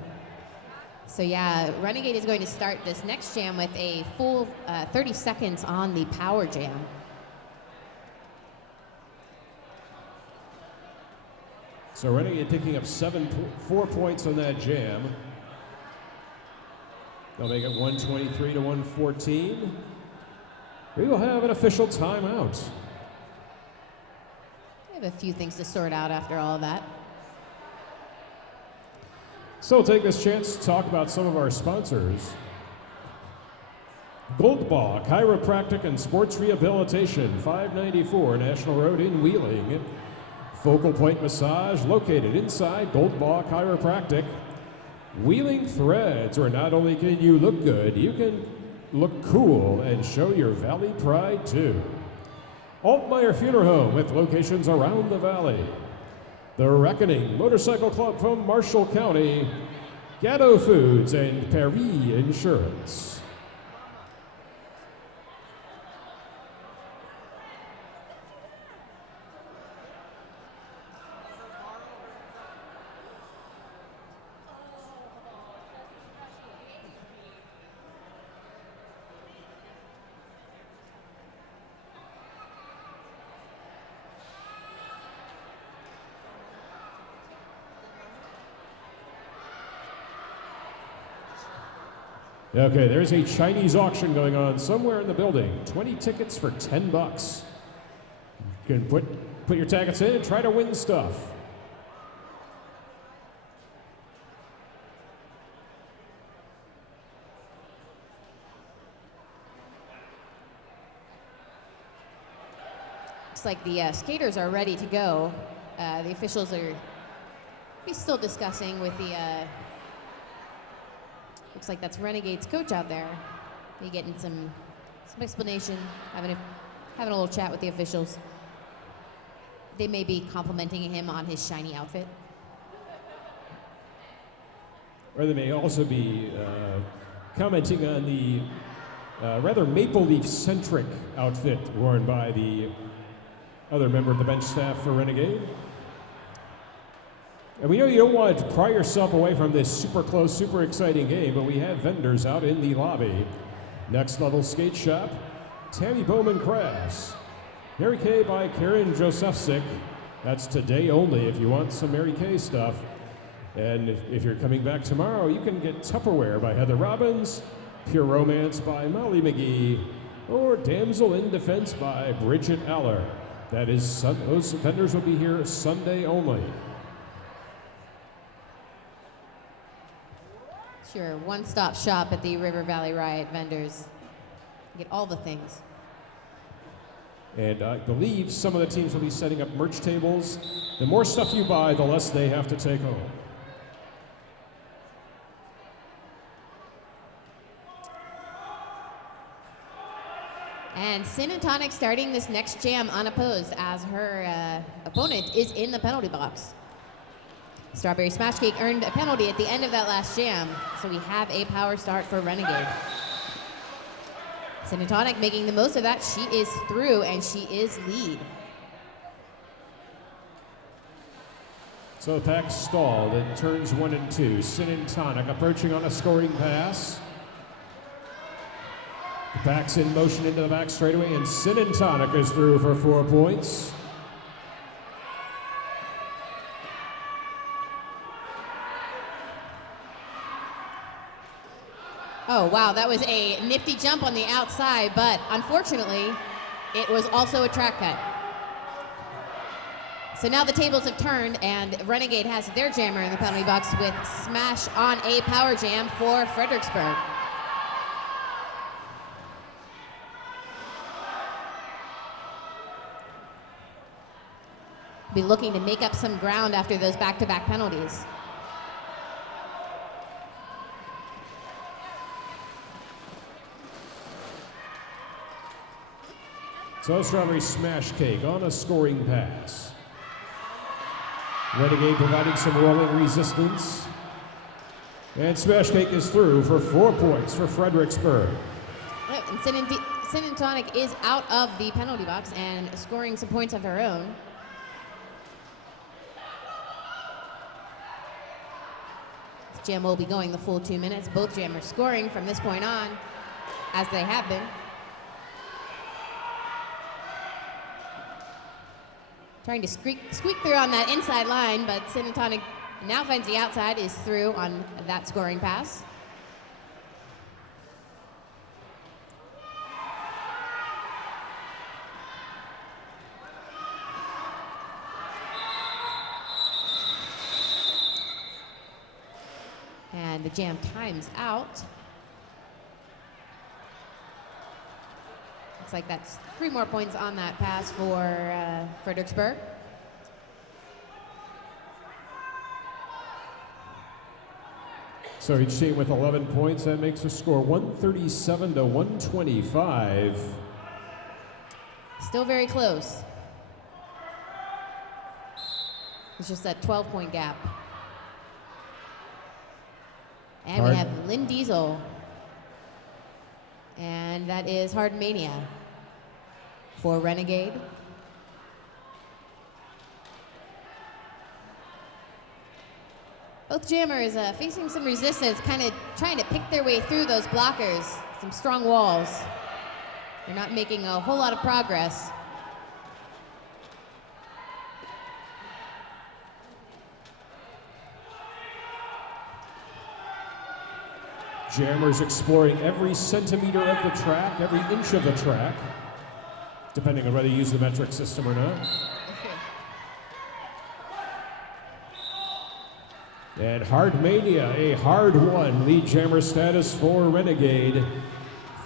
So yeah, Renegade is going to start this next jam with a full 30 seconds on the power jam. So Renegade picking up 4 points on that jam. They'll make it 123 to 114. We will have an official timeout. We have a few things to sort out after all of that. So we'll take this chance to talk about some of our sponsors. Gold Ball Chiropractic and Sports Rehabilitation, 594 National Road in Wheeling. Focal Point Massage, located inside Gold Ball Chiropractic. Wheeling Threads, where not only can you look good, you can look cool and show your Valley pride too. Altmeyer Funeral Home with locations around the Valley. The Reckoning Motorcycle Club from Marshall County. Gatto Foods and Paris Insurance. Okay, there's a Chinese auction going on somewhere in the building. 20 tickets for $10. You can put your tickets in and try to win stuff. Looks like the skaters are ready to go. The officials are still discussing with the. Looks like that's Renegade's coach out there. He getting some explanation, having a little chat with the officials. They may be complimenting him on his shiny outfit. Or they may also be commenting on the rather Maple Leaf-centric outfit worn by the other member of the bench staff for Renegade. And we know you don't want to pry yourself away from this super close, super exciting game, but we have vendors out in the lobby. Next Level Skate Shop, Tammy Bowman Crafts, Mary Kay by Karen Josephsik. That's today only if you want some Mary Kay stuff. And if you're coming back tomorrow, you can get Tupperware by Heather Robbins, Pure Romance by Molly McGee, or Damsel in Defense by Bridget Aller. That is, those vendors will be here Sunday only. Sure, one-stop shop at the River Valley Riot vendors. You get all the things. And I believe some of the teams will be setting up merch tables. The more stuff you buy, the less they have to take home. And Sin and Tonic starting this next jam unopposed as her opponent is in the penalty box. Strawberry Smash Cake earned a penalty at the end of that last jam, so we have a power start for Renegade. Sin and Tonic making the most of that. She is through and she is lead. So the pack stalled at turns 1 and 2. Sin and Tonic approaching on a scoring pass. The pack's in motion into the back straightaway, and Sin and Tonic is through for 4 points. Oh, wow, that was a nifty jump on the outside, but unfortunately, it was also a track cut. So now the tables have turned, and Renegade has their jammer in the penalty box with Smash on a power jam for Fredericksburg. Be looking to make up some ground after those back-to-back penalties. So Strawberry Smash Cake on a scoring pass. Renegade providing some rolling resistance. And Smash Cake is through for 4 points for Fredericksburg. And Sin and Tonic is out of the penalty box and scoring some points of her own. This jam will be going the full 2 minutes. Both jammers scoring from this point on, as they have been. Trying to squeak through on that inside line, but Sin and Tonic now finds the outside, is through on that scoring pass. And the jam times out. Looks like that's 3 more points on that pass for Fredericksburg. So each team with 11 points, that makes the score 137 to 125. Still very close. It's just that 12-point gap. And we have Lynn Diesel. And that is Hard Mania for Renegade. Both jammers facing some resistance, kind of trying to pick their way through those blockers, some strong walls. They're not making a whole lot of progress. Jammers exploring every centimeter of the track, every inch of the track, depending on whether you use the metric system or not. And Hard Mania, a hard one, lead jammer status for Renegade.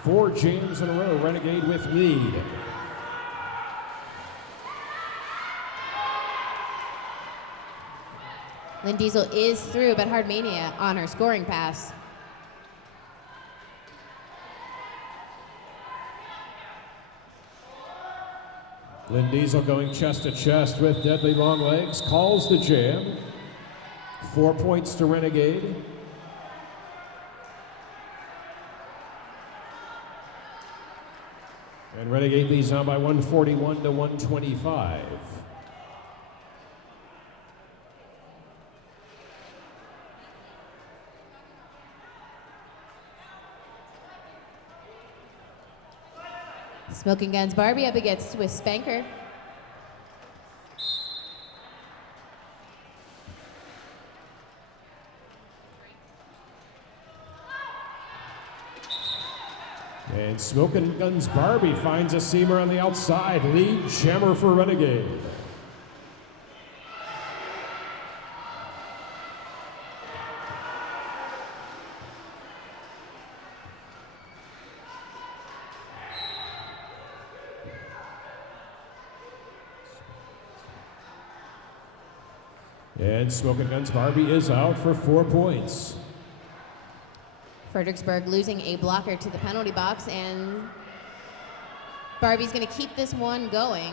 4 jams in a row, Renegade with lead. Lynn Diesel is through, but Hard Mania on her scoring pass. Lynn Diesel going chest to chest with Deadly Long Legs, calls the jam. 4 points to Renegade. And Renegade leads on by 141 to 125. Smoking Guns Barbie up against Swiss Spanker. And Smoking Guns Barbie finds a seamer on the outside. Lead jammer for Renegade. And Smoking Guns Barbie is out for 4 points. Fredericksburg losing a blocker to the penalty box, and Barbie's going to keep this one going.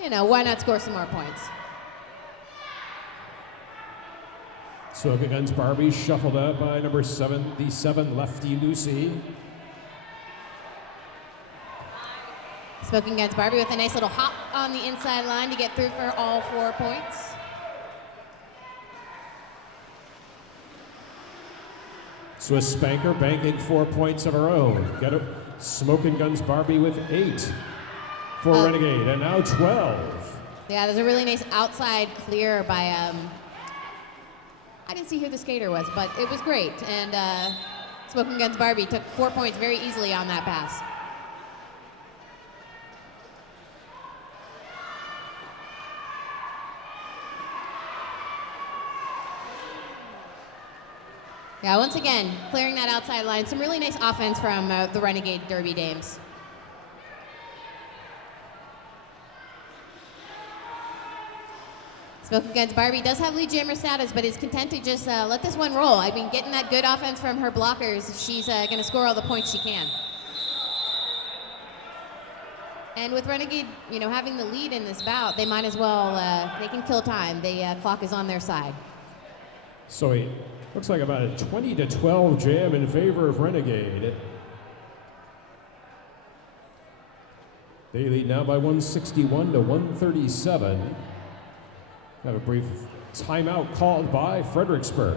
You know, why not score some more points? Smoking Guns Barbie shuffled up by number 77, Lefty Lucy. Smoking Guns Barbie with a nice little hop on the inside line to get through for all 4 points. Swiss Spanker banking 4 points of her own. Get it. Smoking Guns Barbie with 8 for Renegade, and now 12. Yeah, there's a really nice outside clear by, I didn't see who the skater was, but it was great. And Smoking Guns Barbie took 4 points very easily on that pass. Yeah, once again, clearing that outside line. Some really nice offense from the Renegade Derby Dames. Smoking Guns Barbie does have lead jammer status, but is content to just let this one roll. I mean, getting that good offense from her blockers, she's going to score all the points she can. And with Renegade, having the lead in this bout, they might as well, they can kill time. The clock is on their side. So it looks like about a 20-12 jam in favor of Renegade. They lead now by 161 to 137. Have a brief timeout called by Fredericksburg.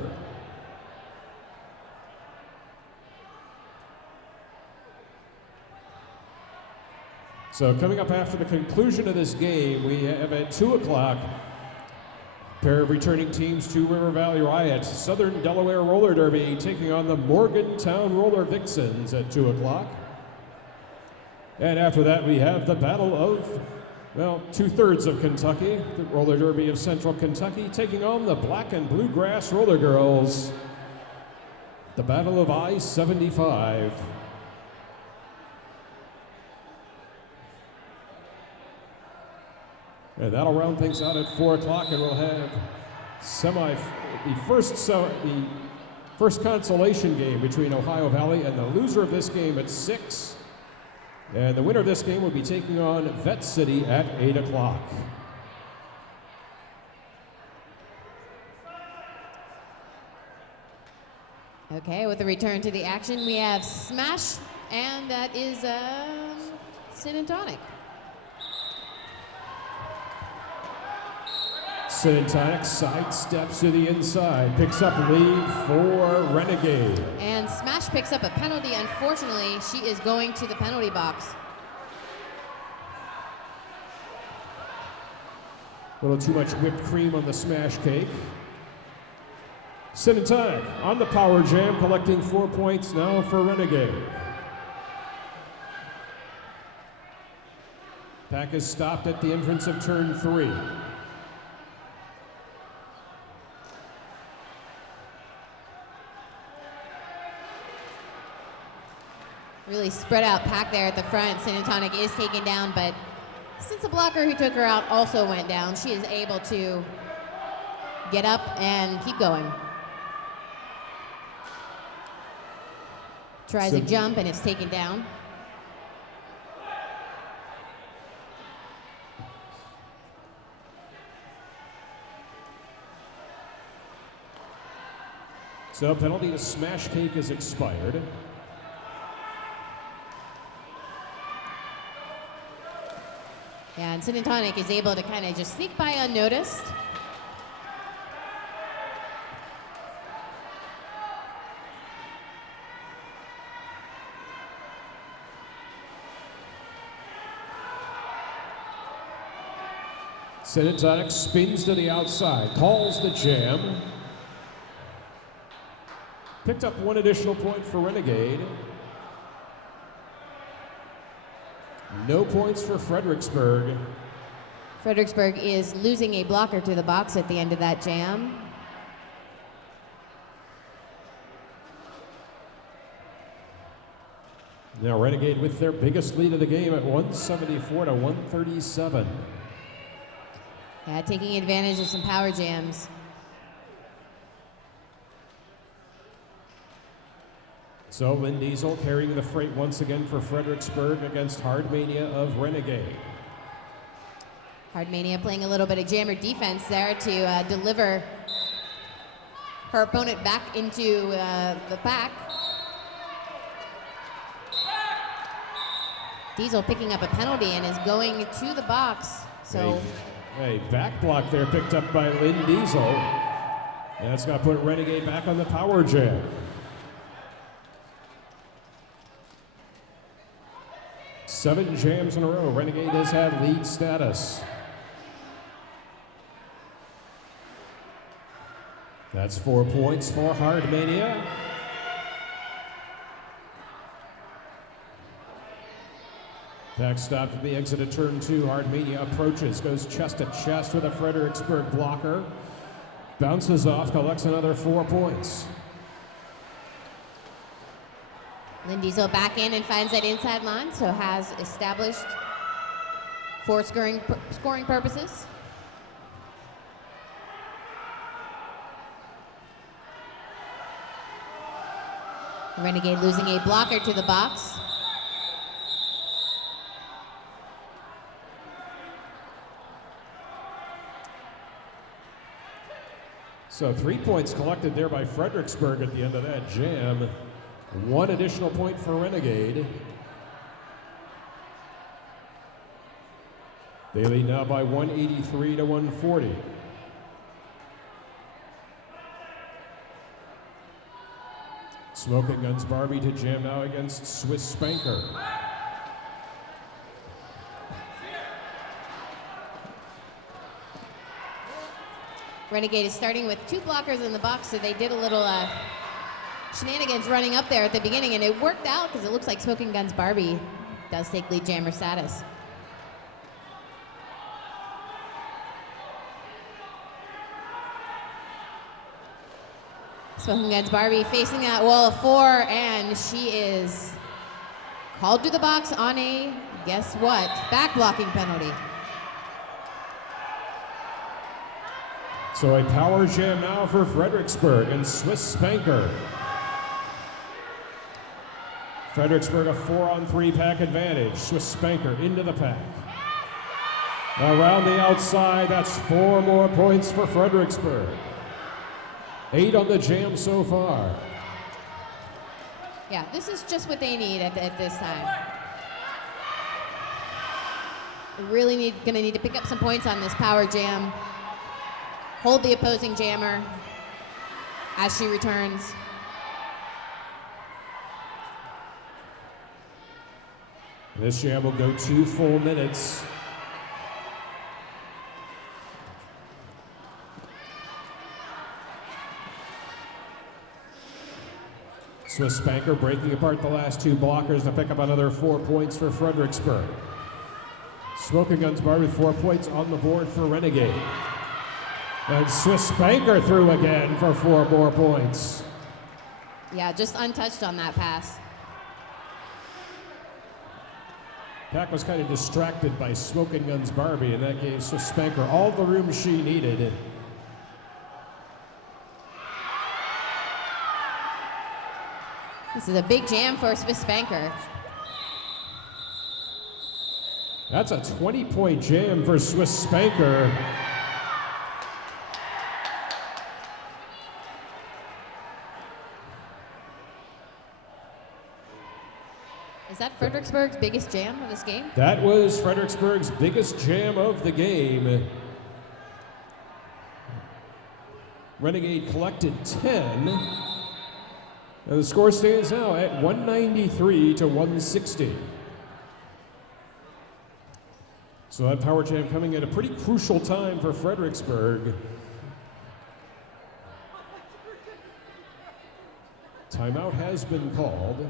So coming up after the conclusion of this game, we have at 2 o'clock, a pair of returning teams to River Valley Riot, Southern Delaware Roller Derby taking on the Morgantown Roller Vixens at 2 o'clock. And after that, we have the battle of, well, 2/3 of Kentucky, the Roller Derby of Central Kentucky, taking on the Black and Bluegrass Roller Girls, the battle of I-75. And that'll round things out at 4 o'clock, and we'll have the first consolation game between Ohio Valley and the loser of this game at 6. And the winner of this game will be taking on Vet City at 8 o'clock. Okay, with the return to the action, we have Smash, and that is Sin and Tonic. Sin and Tonic sidesteps to the inside, picks up lead for Renegade. And Smash picks up a penalty. Unfortunately, she is going to the penalty box. A little too much whipped cream on the smash cake. Sin and Tonic on the power jam, collecting 4 points now for Renegade. Pack is stopped at the entrance of turn 3. Really spread out pack there at the front. Sin and Tonic is taken down, but since the blocker who took her out also went down, she is able to get up and keep going. Tries a jump and it's taken down. So penalty to smash cake is expired. Yeah, and Sin and Tonic is able to kind of just sneak by unnoticed. Sin and Tonic spins to the outside, calls the jam. Picked up 1 additional point for Renegade. No points for Fredericksburg. Fredericksburg is losing a blocker to the box at the end of that jam. Now Renegade with their biggest lead of the game at 174 to 137. Yeah, taking advantage of some power jams. So Lynn Diesel carrying the freight once again for Fredericksburg against Hardmania of Renegade. Hardmania playing a little bit of jammer defense there to deliver her opponent back into the pack. Diesel picking up a penalty and is going to the box. So a back block there picked up by Lynn Diesel. And that's going to put Renegade back on the power jam. Seven jams in a row. Renegade has had lead status. That's 4 points for Hardmania. Pack stopped at the exit of turn 2. Hardmania approaches, goes chest to chest with a Fredericksburg blocker. Bounces off, collects another 4 points. Lynn Diesel back in and finds that inside line, so has established for scoring purposes. Renegade losing a blocker to the box. So 3 points collected there by Fredericksburg at the end of that jam. 1 additional point for Renegade. They lead now by 183 to 140. Smoking Guns Barbie to jam now against Swiss Spanker. Renegade is starting with 2 blockers in the box, so they did a little shenanigans running up there at the beginning, and it worked out because it looks like Smoking Guns Barbie does take lead jammer status. Smoking Guns Barbie facing that wall of 4, and she is called to the box on a, guess what, back blocking penalty. So a power jam now for Fredericksburg and Swiss Spanker. Fredericksburg a 4-on-3 pack advantage. Swiss Spanker into the pack. Around the outside, that's 4 more points for Fredericksburg. 8 on the jam so far. Yeah, this is just what they need at this time. Really gonna need to pick up some points on this power jam. Hold the opposing jammer as she returns. This jam will go 2 full minutes. Swiss Spanker breaking apart the last 2 blockers to pick up another 4 points for Fredericksburg. Smoking Guns Barbie with 4 points on the board for Renegade. And Swiss Spanker through again for 4 more points. Yeah, just untouched on that pass. Pack was kind of distracted by Smoking Guns Barbie, and that gave Swiss Spanker all the room she needed. This is a big jam for Swiss Spanker. That's a 20-point jam for Swiss Spanker. Is that Fredericksburg's biggest jam of this game? That was Fredericksburg's biggest jam of the game. Renegade collected 10. And the score stands now at 193 to 160. So that power jam coming at a pretty crucial time for Fredericksburg. Timeout has been called.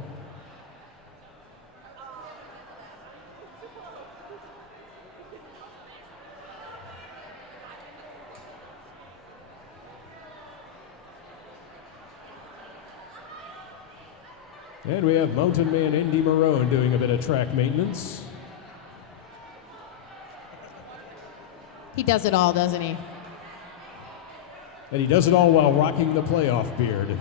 And we have Mountain Man Indy Marone doing a bit of track maintenance. He does it all, doesn't he? And he does it all while rocking the playoff beard.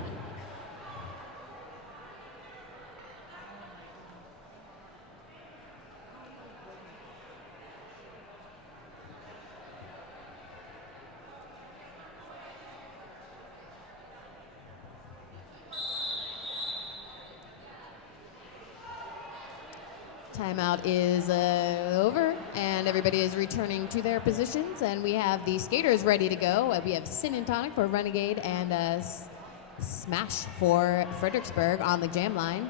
Timeout is over, and everybody is returning to their positions, and we have the skaters ready to go. We have Sin and Tonic for Renegade and Smash for Fredericksburg on the jam line.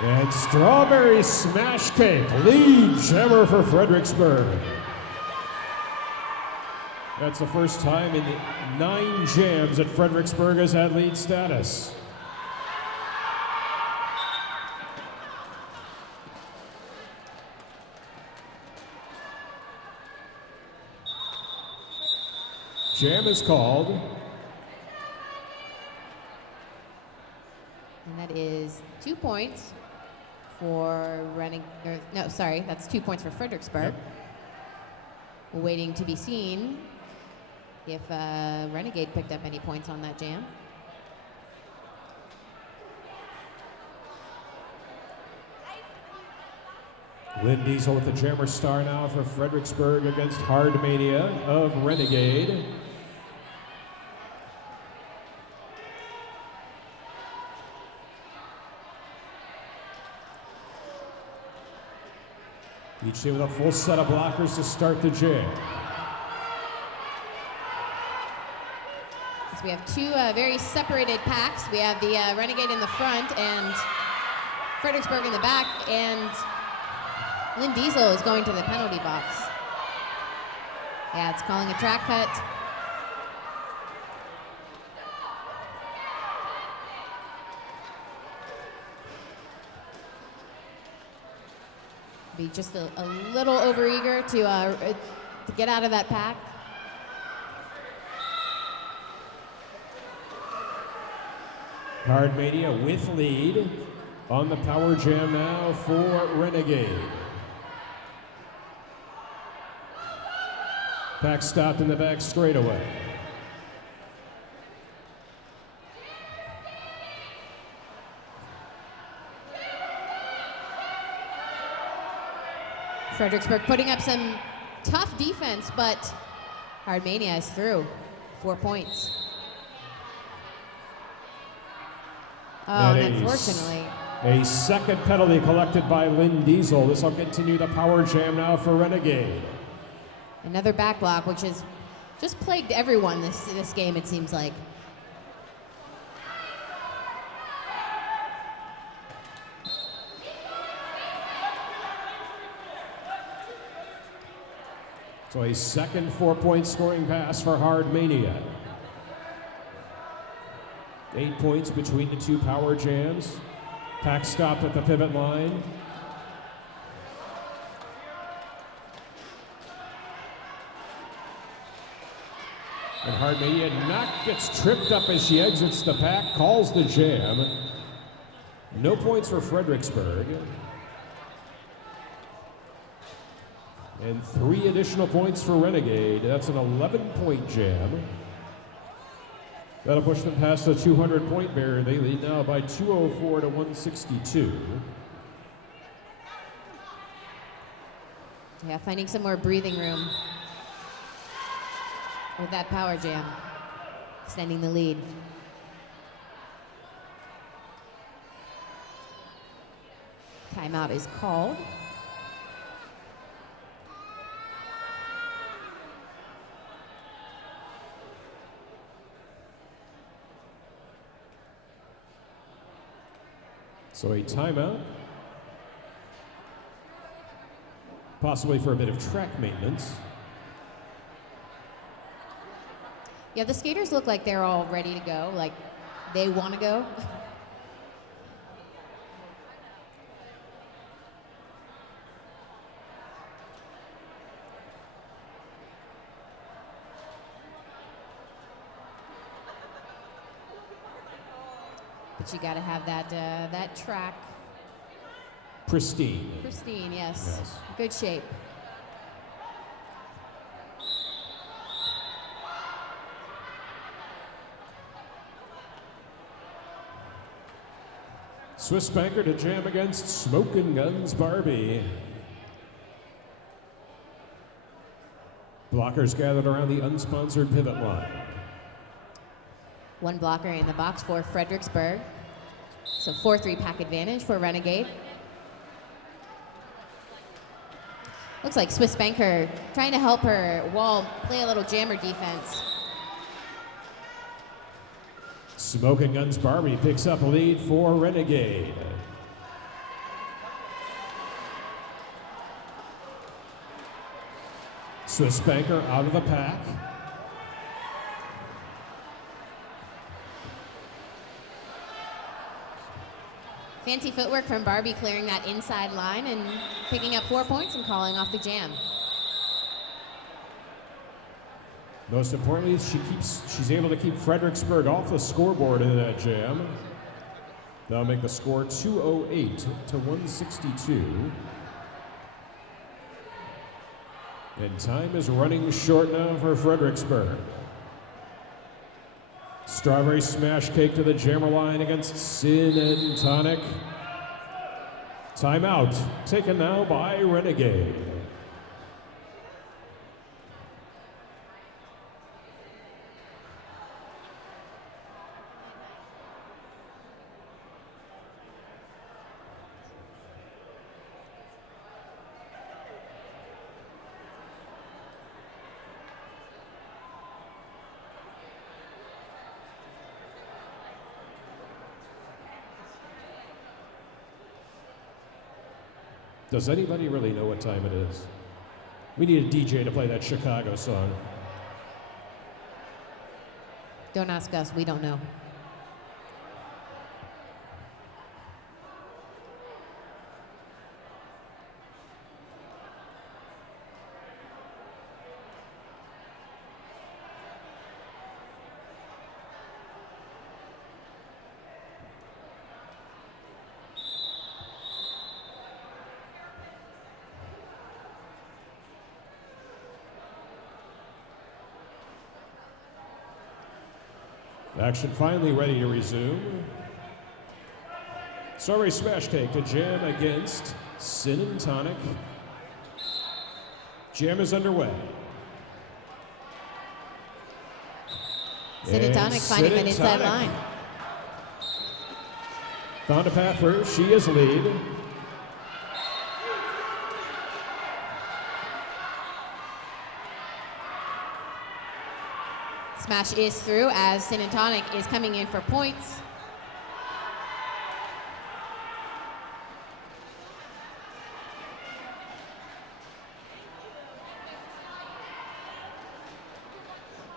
And Strawberry Smash Cake, lead jammer for Fredericksburg. That's the first time in 9 jams that Fredericksburg has had lead status. Jam is called. And that is 2 points for that's 2 points for Fredericksburg. Yep. Waiting to be seen if Renegade picked up any points on that jam. Lynn Diesel with the jammer star now for Fredericksburg against Hard Mania of Renegade. Each team with a full set of blockers to start the jam. So we have two very separated packs. We have the Renegade in the front and Fredericksburg in the back, and Lynn Diesel is going to the penalty box. Yeah, it's calling a track cut. Be just a little overeager to get out of that pack. Hard Mania with lead on the power jam now for Renegade. Pack stopped in the back straightaway. Fredericksburg putting up some tough defense, but Hard Mania is through. 4 points. Oh, and unfortunately. A second penalty collected by Lynn Diesel. This will continue the power jam now for Renegade. Another back block, which has just plagued everyone this game, it seems like. So a second 4-point scoring pass for Hard Mania. 8 points between the two power jams. Pack stopped at the pivot line. And Hard Mania gets tripped up as she exits the pack, calls the jam. No points for Fredericksburg. And 3 additional points for Renegade. That's an 11-point jam. That'll push them past the 200-point barrier. They lead now by 204 to 162. Yeah, finding some more breathing room with that power jam, extending the lead. Timeout is called. So a timeout, possibly for a bit of track maintenance. Yeah, the skaters look like they're all ready to go, like they want to go. But you got to have that track Pristine. pristine, yes. Good shape. Swiss Banker to jam against Smokin' Guns Barbie. Blockers gathered around the unsponsored pivot line. One blocker in the box for Fredericksburg. So 4-3 pack advantage for Renegade. Looks like Swiss Banker trying to help her wall play a little jammer defense. Smokin' Guns Barbie picks up a lead for Renegade. Swiss Banker out of the pack. Fancy footwork from Barbie clearing that inside line and picking up 4 points and calling off the jam. Most importantly, she's able to keep Fredericksburg off the scoreboard in that jam. That'll make the score 208 to 162. And time is running short now for Fredericksburg. Strawberry smash cake to the jammer line against Sin and Tonic. Timeout taken now by Renegade. Does anybody really know what time it is? We need a DJ to play that Chicago song. Don't ask us, we don't know. Action finally ready to resume. Strawberry smash cake to jam against Sin and Tonic. Jam is underway. Sin and Tonic finding an inside line. Found a path where she is lead. Smash is through as Sin and Tonic is coming in for points.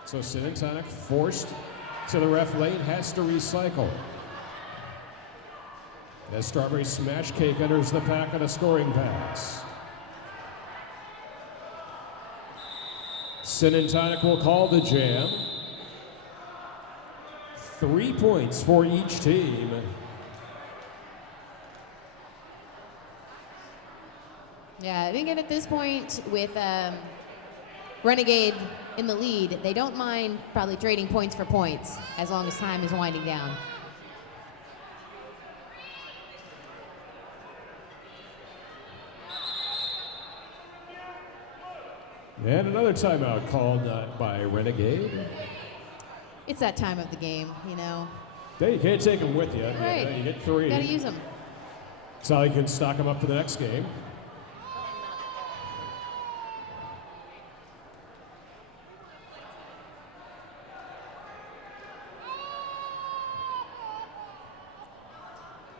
So Sin and Tonic forced to the ref lane, has to recycle. As Strawberry smash cake enters the pack on a scoring pass. Sin and Tonic will call the jam. 3 points for each team. Yeah, I think at this point with Renegade in the lead, they don't mind probably trading points for points as long as time is winding down. And another timeout called by Renegade. It's that time of the game, you know. Yeah, you can't take them with you. Right. You get 3. You gotta use them. That's how you can stock them up for the next game.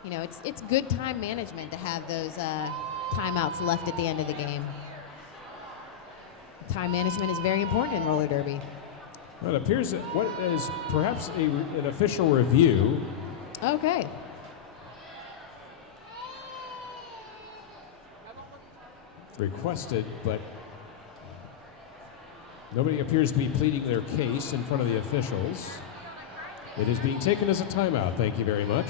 You know, it's good time management to have those timeouts left at the end of the game. Time management is very important in roller derby. Well, it appears that what is perhaps an official review. Okay. Requested, but nobody appears to be pleading their case in front of the officials. It is being taken as a timeout. Thank you very much.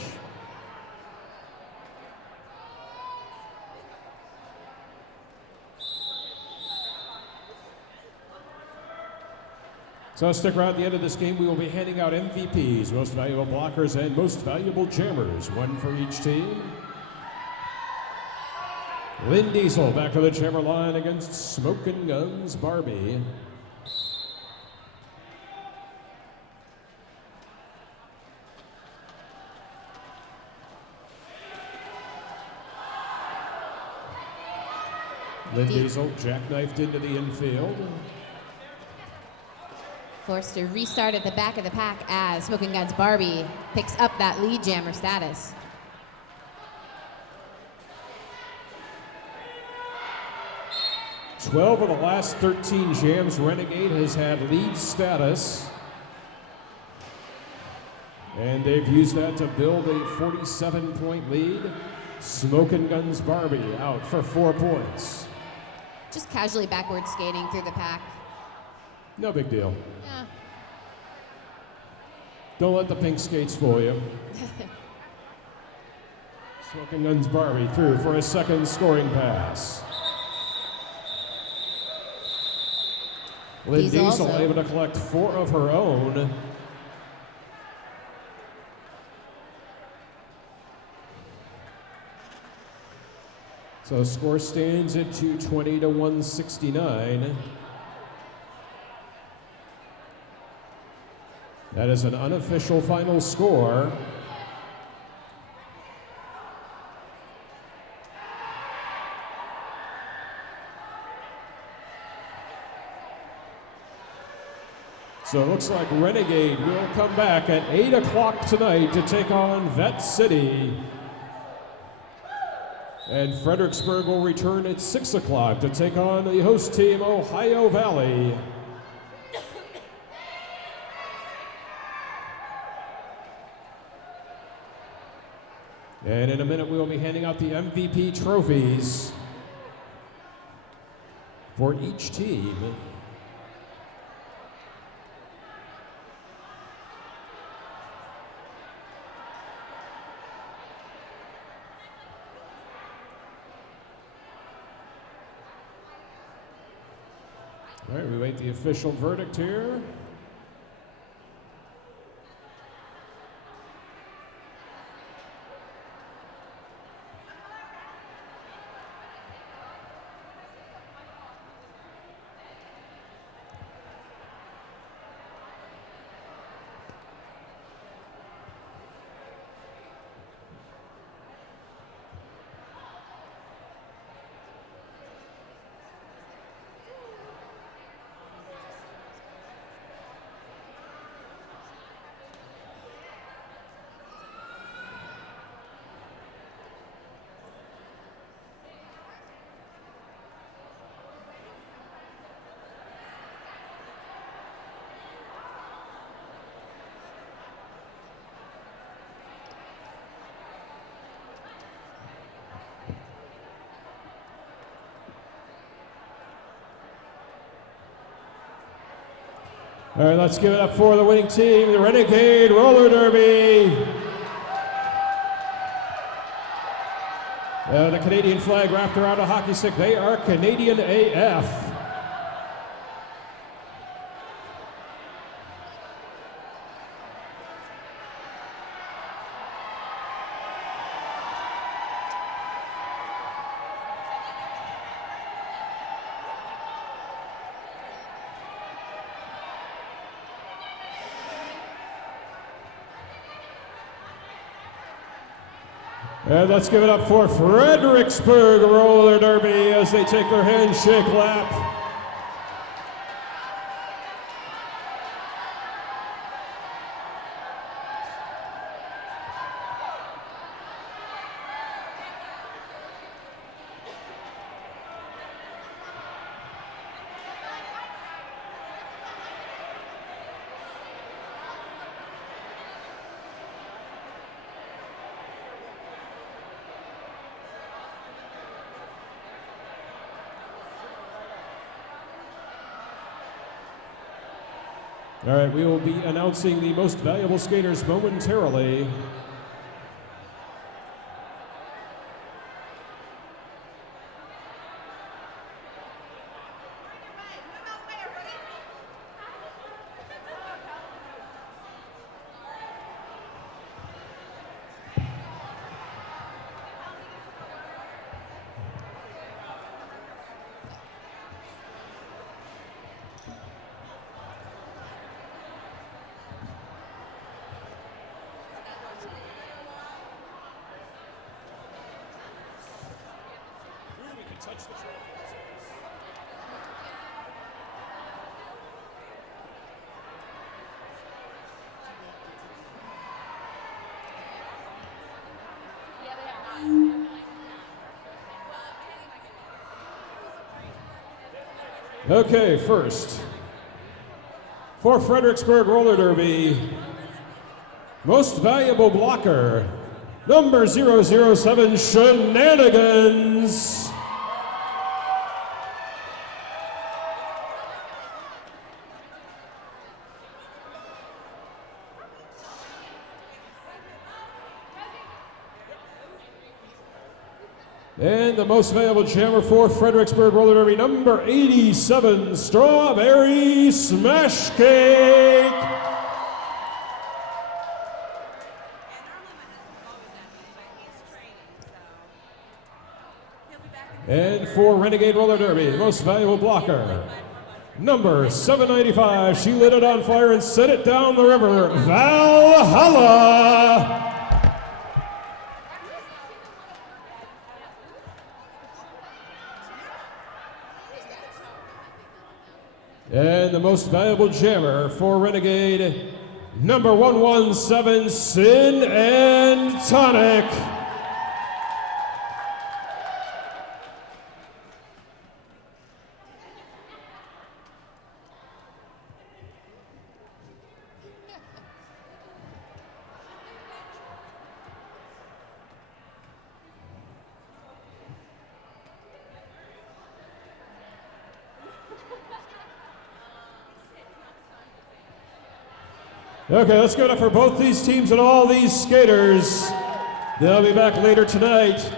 So stick around at the end of this game. We will be handing out MVPs, most valuable blockers, and most valuable jammers, one for each team. Lynn Diesel back to the jammer line against Smokin' Guns Barbie. Lynn Diesel jackknifed into the infield. Forced to restart at the back of the pack as Smoking Guns Barbie picks up that lead jammer status. "12 of the last 13 jams, Renegade has had lead status. And they've used that to build a 47-point lead. Smokin' Guns Barbie out for 4 points. Just casually backward skating through the pack. No big deal. Yeah. Don't let the pink skates fool you. Smoking Guns Barbie through for a second scoring pass. Lynn Diesel Diesel also. able to collect 4 of her own. So score stands at 220 to 169. That is an unofficial final score. So it looks like Renegade will come back at 8 o'clock tonight to take on Vet City. And Fredericksburg will return at 6 o'clock to take on the host team, Ohio Valley. And in a minute, we will be handing out the MVP trophies for each team. All right, we wait the official verdict here. All right, let's give it up for the winning team, the Renegade Roller Derby. The Canadian flag wrapped around a hockey stick. They are Canadian AF. And let's give it up for Fredericksburg Roller Derby as they take their handshake lap. All right, we will be announcing the most valuable skaters momentarily. Okay, first, for Fredericksburg Roller Derby, most valuable blocker, number 007, Shenanigans. And the most valuable jammer for Fredericksburg Roller Derby, number 87, Strawberry Smash Cake. And for Renegade Roller Derby, the most valuable blocker, number 795, she lit it on fire and set it down the river, Valhalla. And the most valuable jammer for Renegade, number 117, Sin and Tonic. Okay, let's give it up for both these teams and all these skaters. They'll be back later tonight.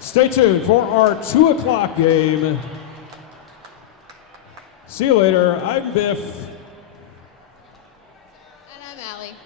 Stay tuned for our 2 o'clock game. See you later. I'm Biff. And I'm Allie.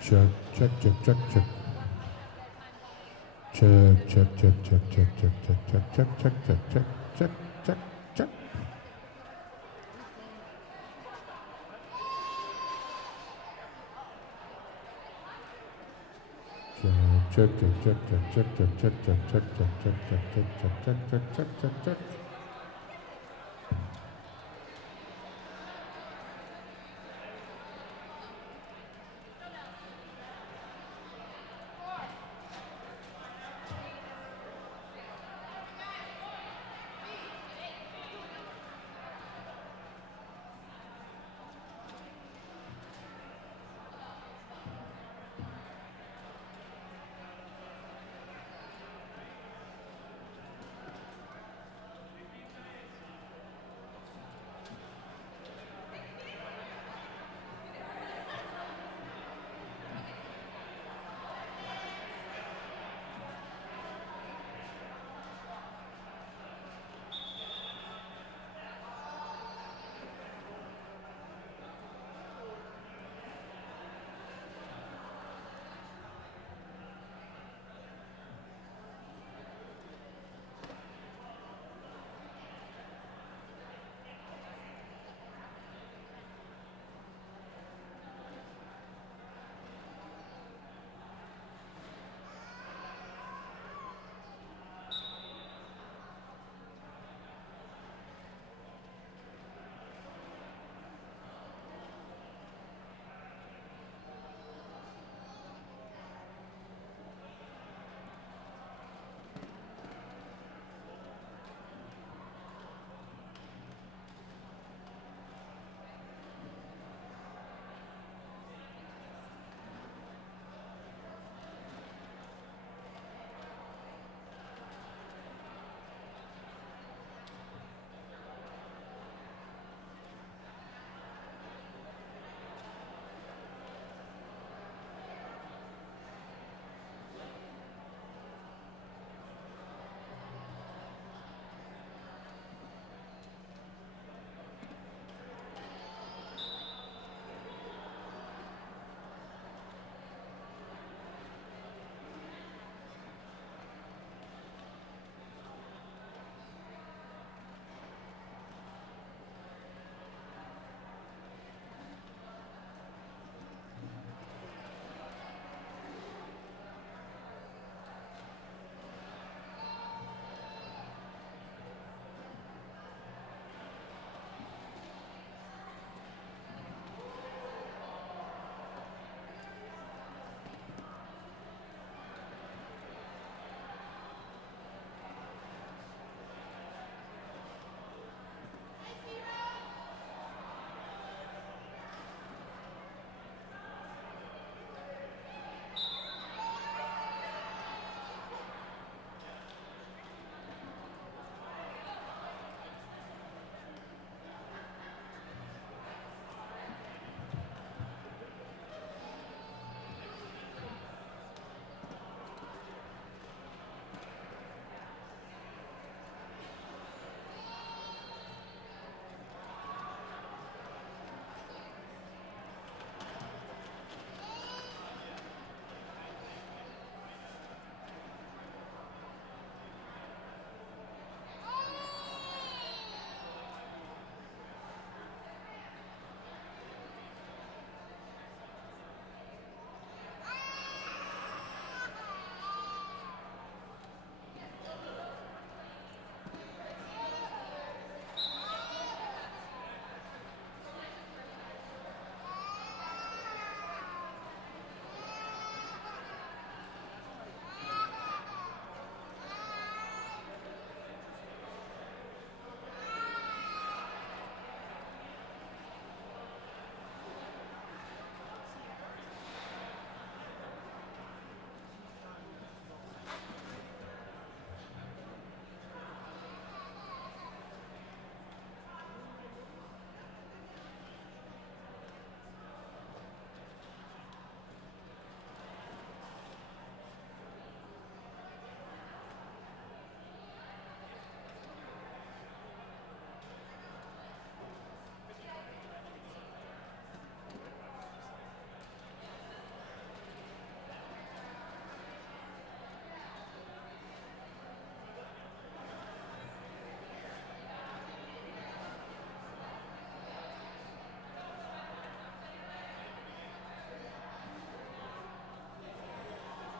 Check, check, check, check, check. Check, check, check, check, check, check, check, check, check, check, check, check, check, check. Check, check, check, check, check, check, check, check, check, check, check, check, check, check, check, check, check.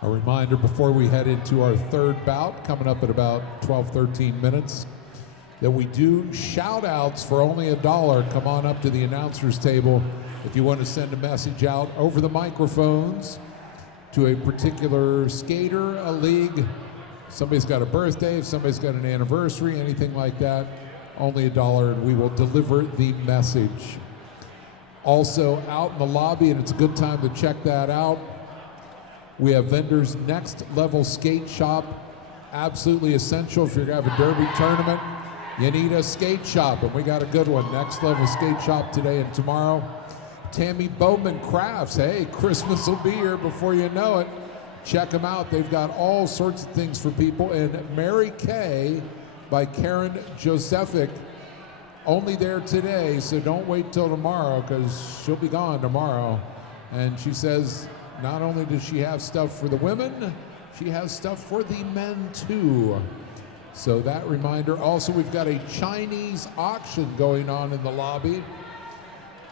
A reminder before we head into our third bout, coming up at about 12, 13 minutes, that we do shout outs for only $1. Come on up to the announcer's table if you want to send a message out over the microphones to a particular skater, a league. Somebody's got a birthday, if somebody's got an anniversary, anything like that, only $1, and we will deliver the message. Also out in the lobby, and it's a good time to check that out, we have vendors Next Level Skate Shop. Absolutely essential if you're going to have a derby tournament. You need a skate shop, and we got a good one. Next Level Skate Shop today and tomorrow. Tammy Bowman Crafts. Hey, Christmas will be here before you know it. Check them out. They've got all sorts of things for people. And Mary Kay by Karen Josephic. Only there today, so don't wait till tomorrow because she'll be gone tomorrow. And she says not only does she have stuff for the women, she has stuff for the men too. So that reminder. Also, we've got a Chinese auction going on in the lobby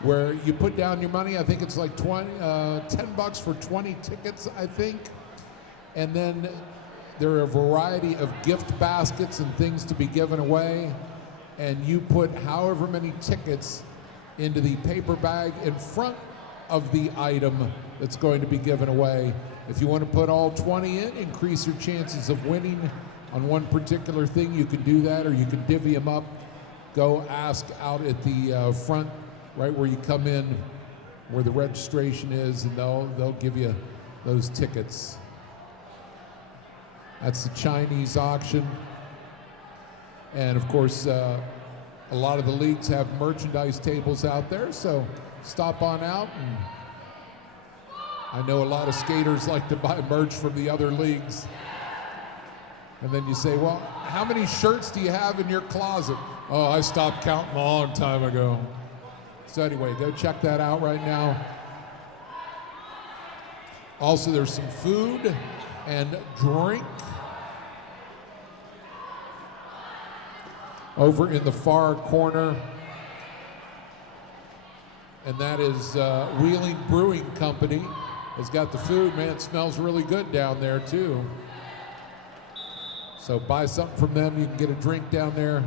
where you put down your money. I think it's like $10 for 20 tickets, I think. And then there are a variety of gift baskets and things to be given away. And you put however many tickets into the paper bag in front of the item that's going to be given away. If you want to put all 20 in, increase your chances of winning on one particular thing, you can do that, or you can divvy them up. Go ask out at the front, right where you come in, where the registration is, and they'll give you those tickets. That's the Chinese auction. And of course, a lot of the leagues have merchandise tables out there, so stop on out. And I know a lot of skaters like to buy merch from the other leagues. And then you say, well, how many shirts do you have in your closet? Oh, I stopped counting a long time ago. So anyway, go check that out right now. Also, there's some food and drink over in the far corner, and that is Wheeling Brewing Company has got the food. Man, it smells really good down there too. So buy something from them. You can get a drink down there.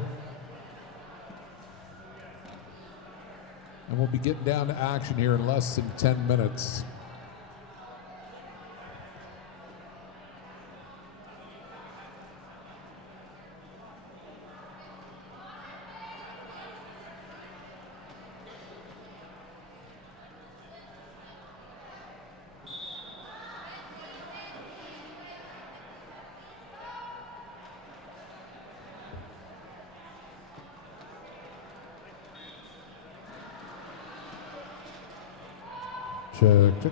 And we'll be getting down to action here in less than 10 minutes. Check.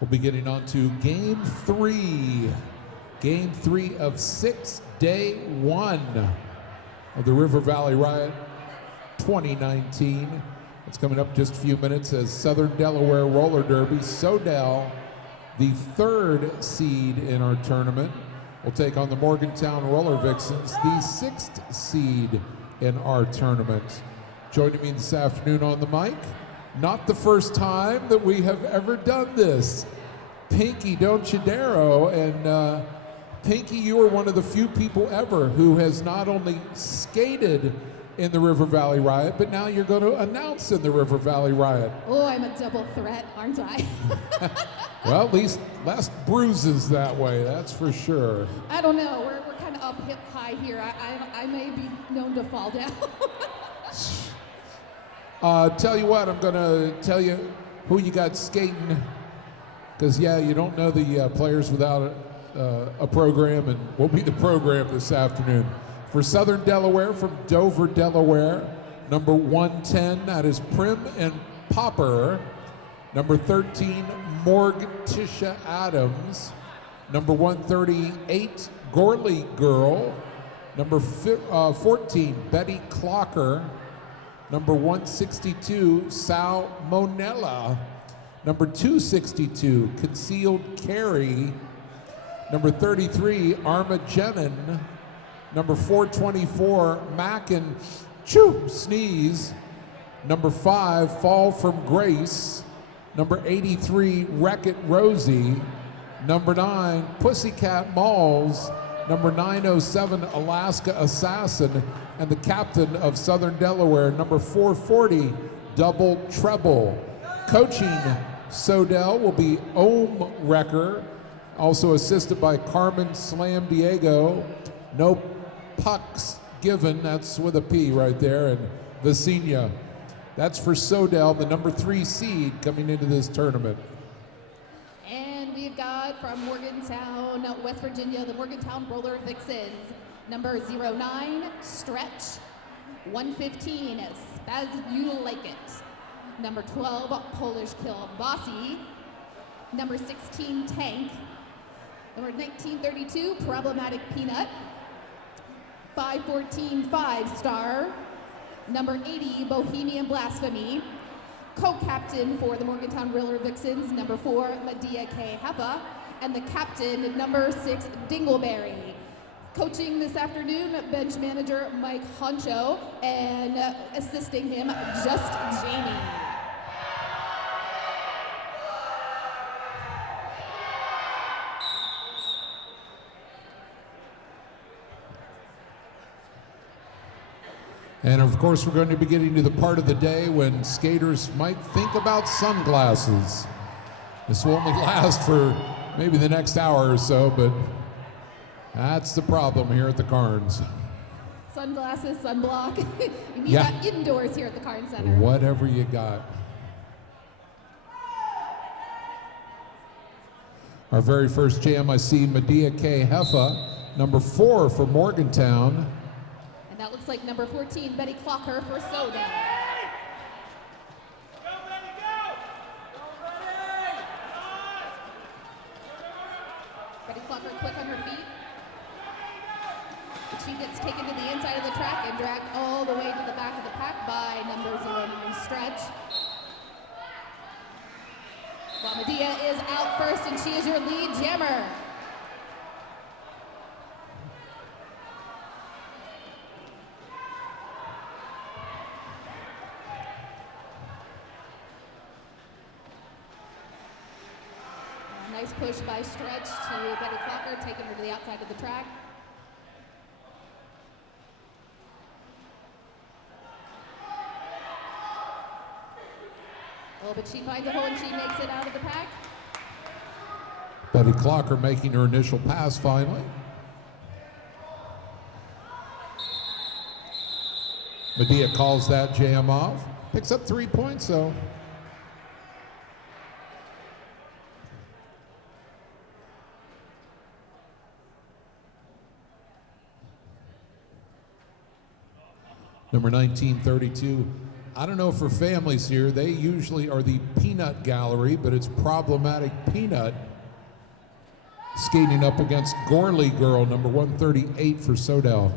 We'll be getting on to Game 3. Game 3 of 6, Day 1 of the River Valley Riot 2019. It's coming up just a few minutes as Southern Delaware Roller Derby. Sodell, the 3rd seed in our tournament, will take on the Morgantown Roller Vixens, the 6th seed in our tournament. Joining me this afternoon on the mic, not the first time that we have ever done this, Pinky Donchadero. And Pinky, you are one of the few people ever who has not only skated in the River Valley Riot, but now you're going to announce in the River Valley Riot. Oh, I'm a double threat, aren't I? Well, at least less bruises that way, that's for sure. I don't know. We're kind of up hip high here. I may be known to fall down. Tell you what, I'm going to tell you who you got skating, because, yeah, you don't know the players without a program, and we'll be the program this afternoon. For Southern Delaware, from Dover, Delaware, number 110, that is Prim and Popper. Number 13, Morticia Adams. Number 138, Gorley Girl. Number 14, Betty Clocker. Number 162, Sal Monella. Number 262, Concealed Carry. Number 33, Arma Jenin. Number 424, Mackin Sneeze. Number 5, Fall from Grace. Number 83, Wreck-It Rosie. Number 9, Pussycat Malls. Number 907, Alaska Assassin. And the captain of Southern Delaware, number 440, Double Treble. Coaching Sodell will be Ohm Wrecker, also assisted by Carmen Slam Diego. No pucks given, that's with a P right there, and Vicenia. That's for Sodell, the number 3 seed coming into this tournament. And we've got from Morgantown, West Virginia, the Morgantown Roller Vixens. Number 09, Stretch. 115, Spaz You Like It. Number 12, Polish Kill Bossy. Number 16, Tank. Number 1932, Problematic Peanut. 514, 5 Star. Number 80, Bohemian Blasphemy. Co-captain for the Morgantown Roller Vixens, number 4, Medea K. Heffa. And the captain, number 6, Dingleberry. Coaching this afternoon, bench manager Mike Honcho, and assisting him, Just Jamie. And of course, we're going to be getting to the part of the day when skaters might think about sunglasses. This will only last for maybe the next hour or so, but that's the problem here at the Carnes. Sunglasses, sunblock. You need Yeah. that indoors here at the Carnes Center. Whatever you got. Our very first jam, I see Medea K. Heffa, number 4 for Morgantown. And that looks like number 14, Betty Clocker for Soda. Betty Clocker quick on her feet. But she gets taken to the inside of the track and dragged all the way to the back of the pack by number 09, Stretch. Well, Medea is out first, and she is your lead jammer. Nice push by Stretch to Betty Clocker, taking her to the outside of the track. Oh, but she finds a hole and she makes it out of the pack. Betty Clocker making her initial pass finally. Medea calls that jam off. Picks up 3 points though. Number 1932, I don't know for families here, they usually are the Peanut Gallery, but it's Problematic Peanut skating up against Gorley Girl, number 138 for Sodell.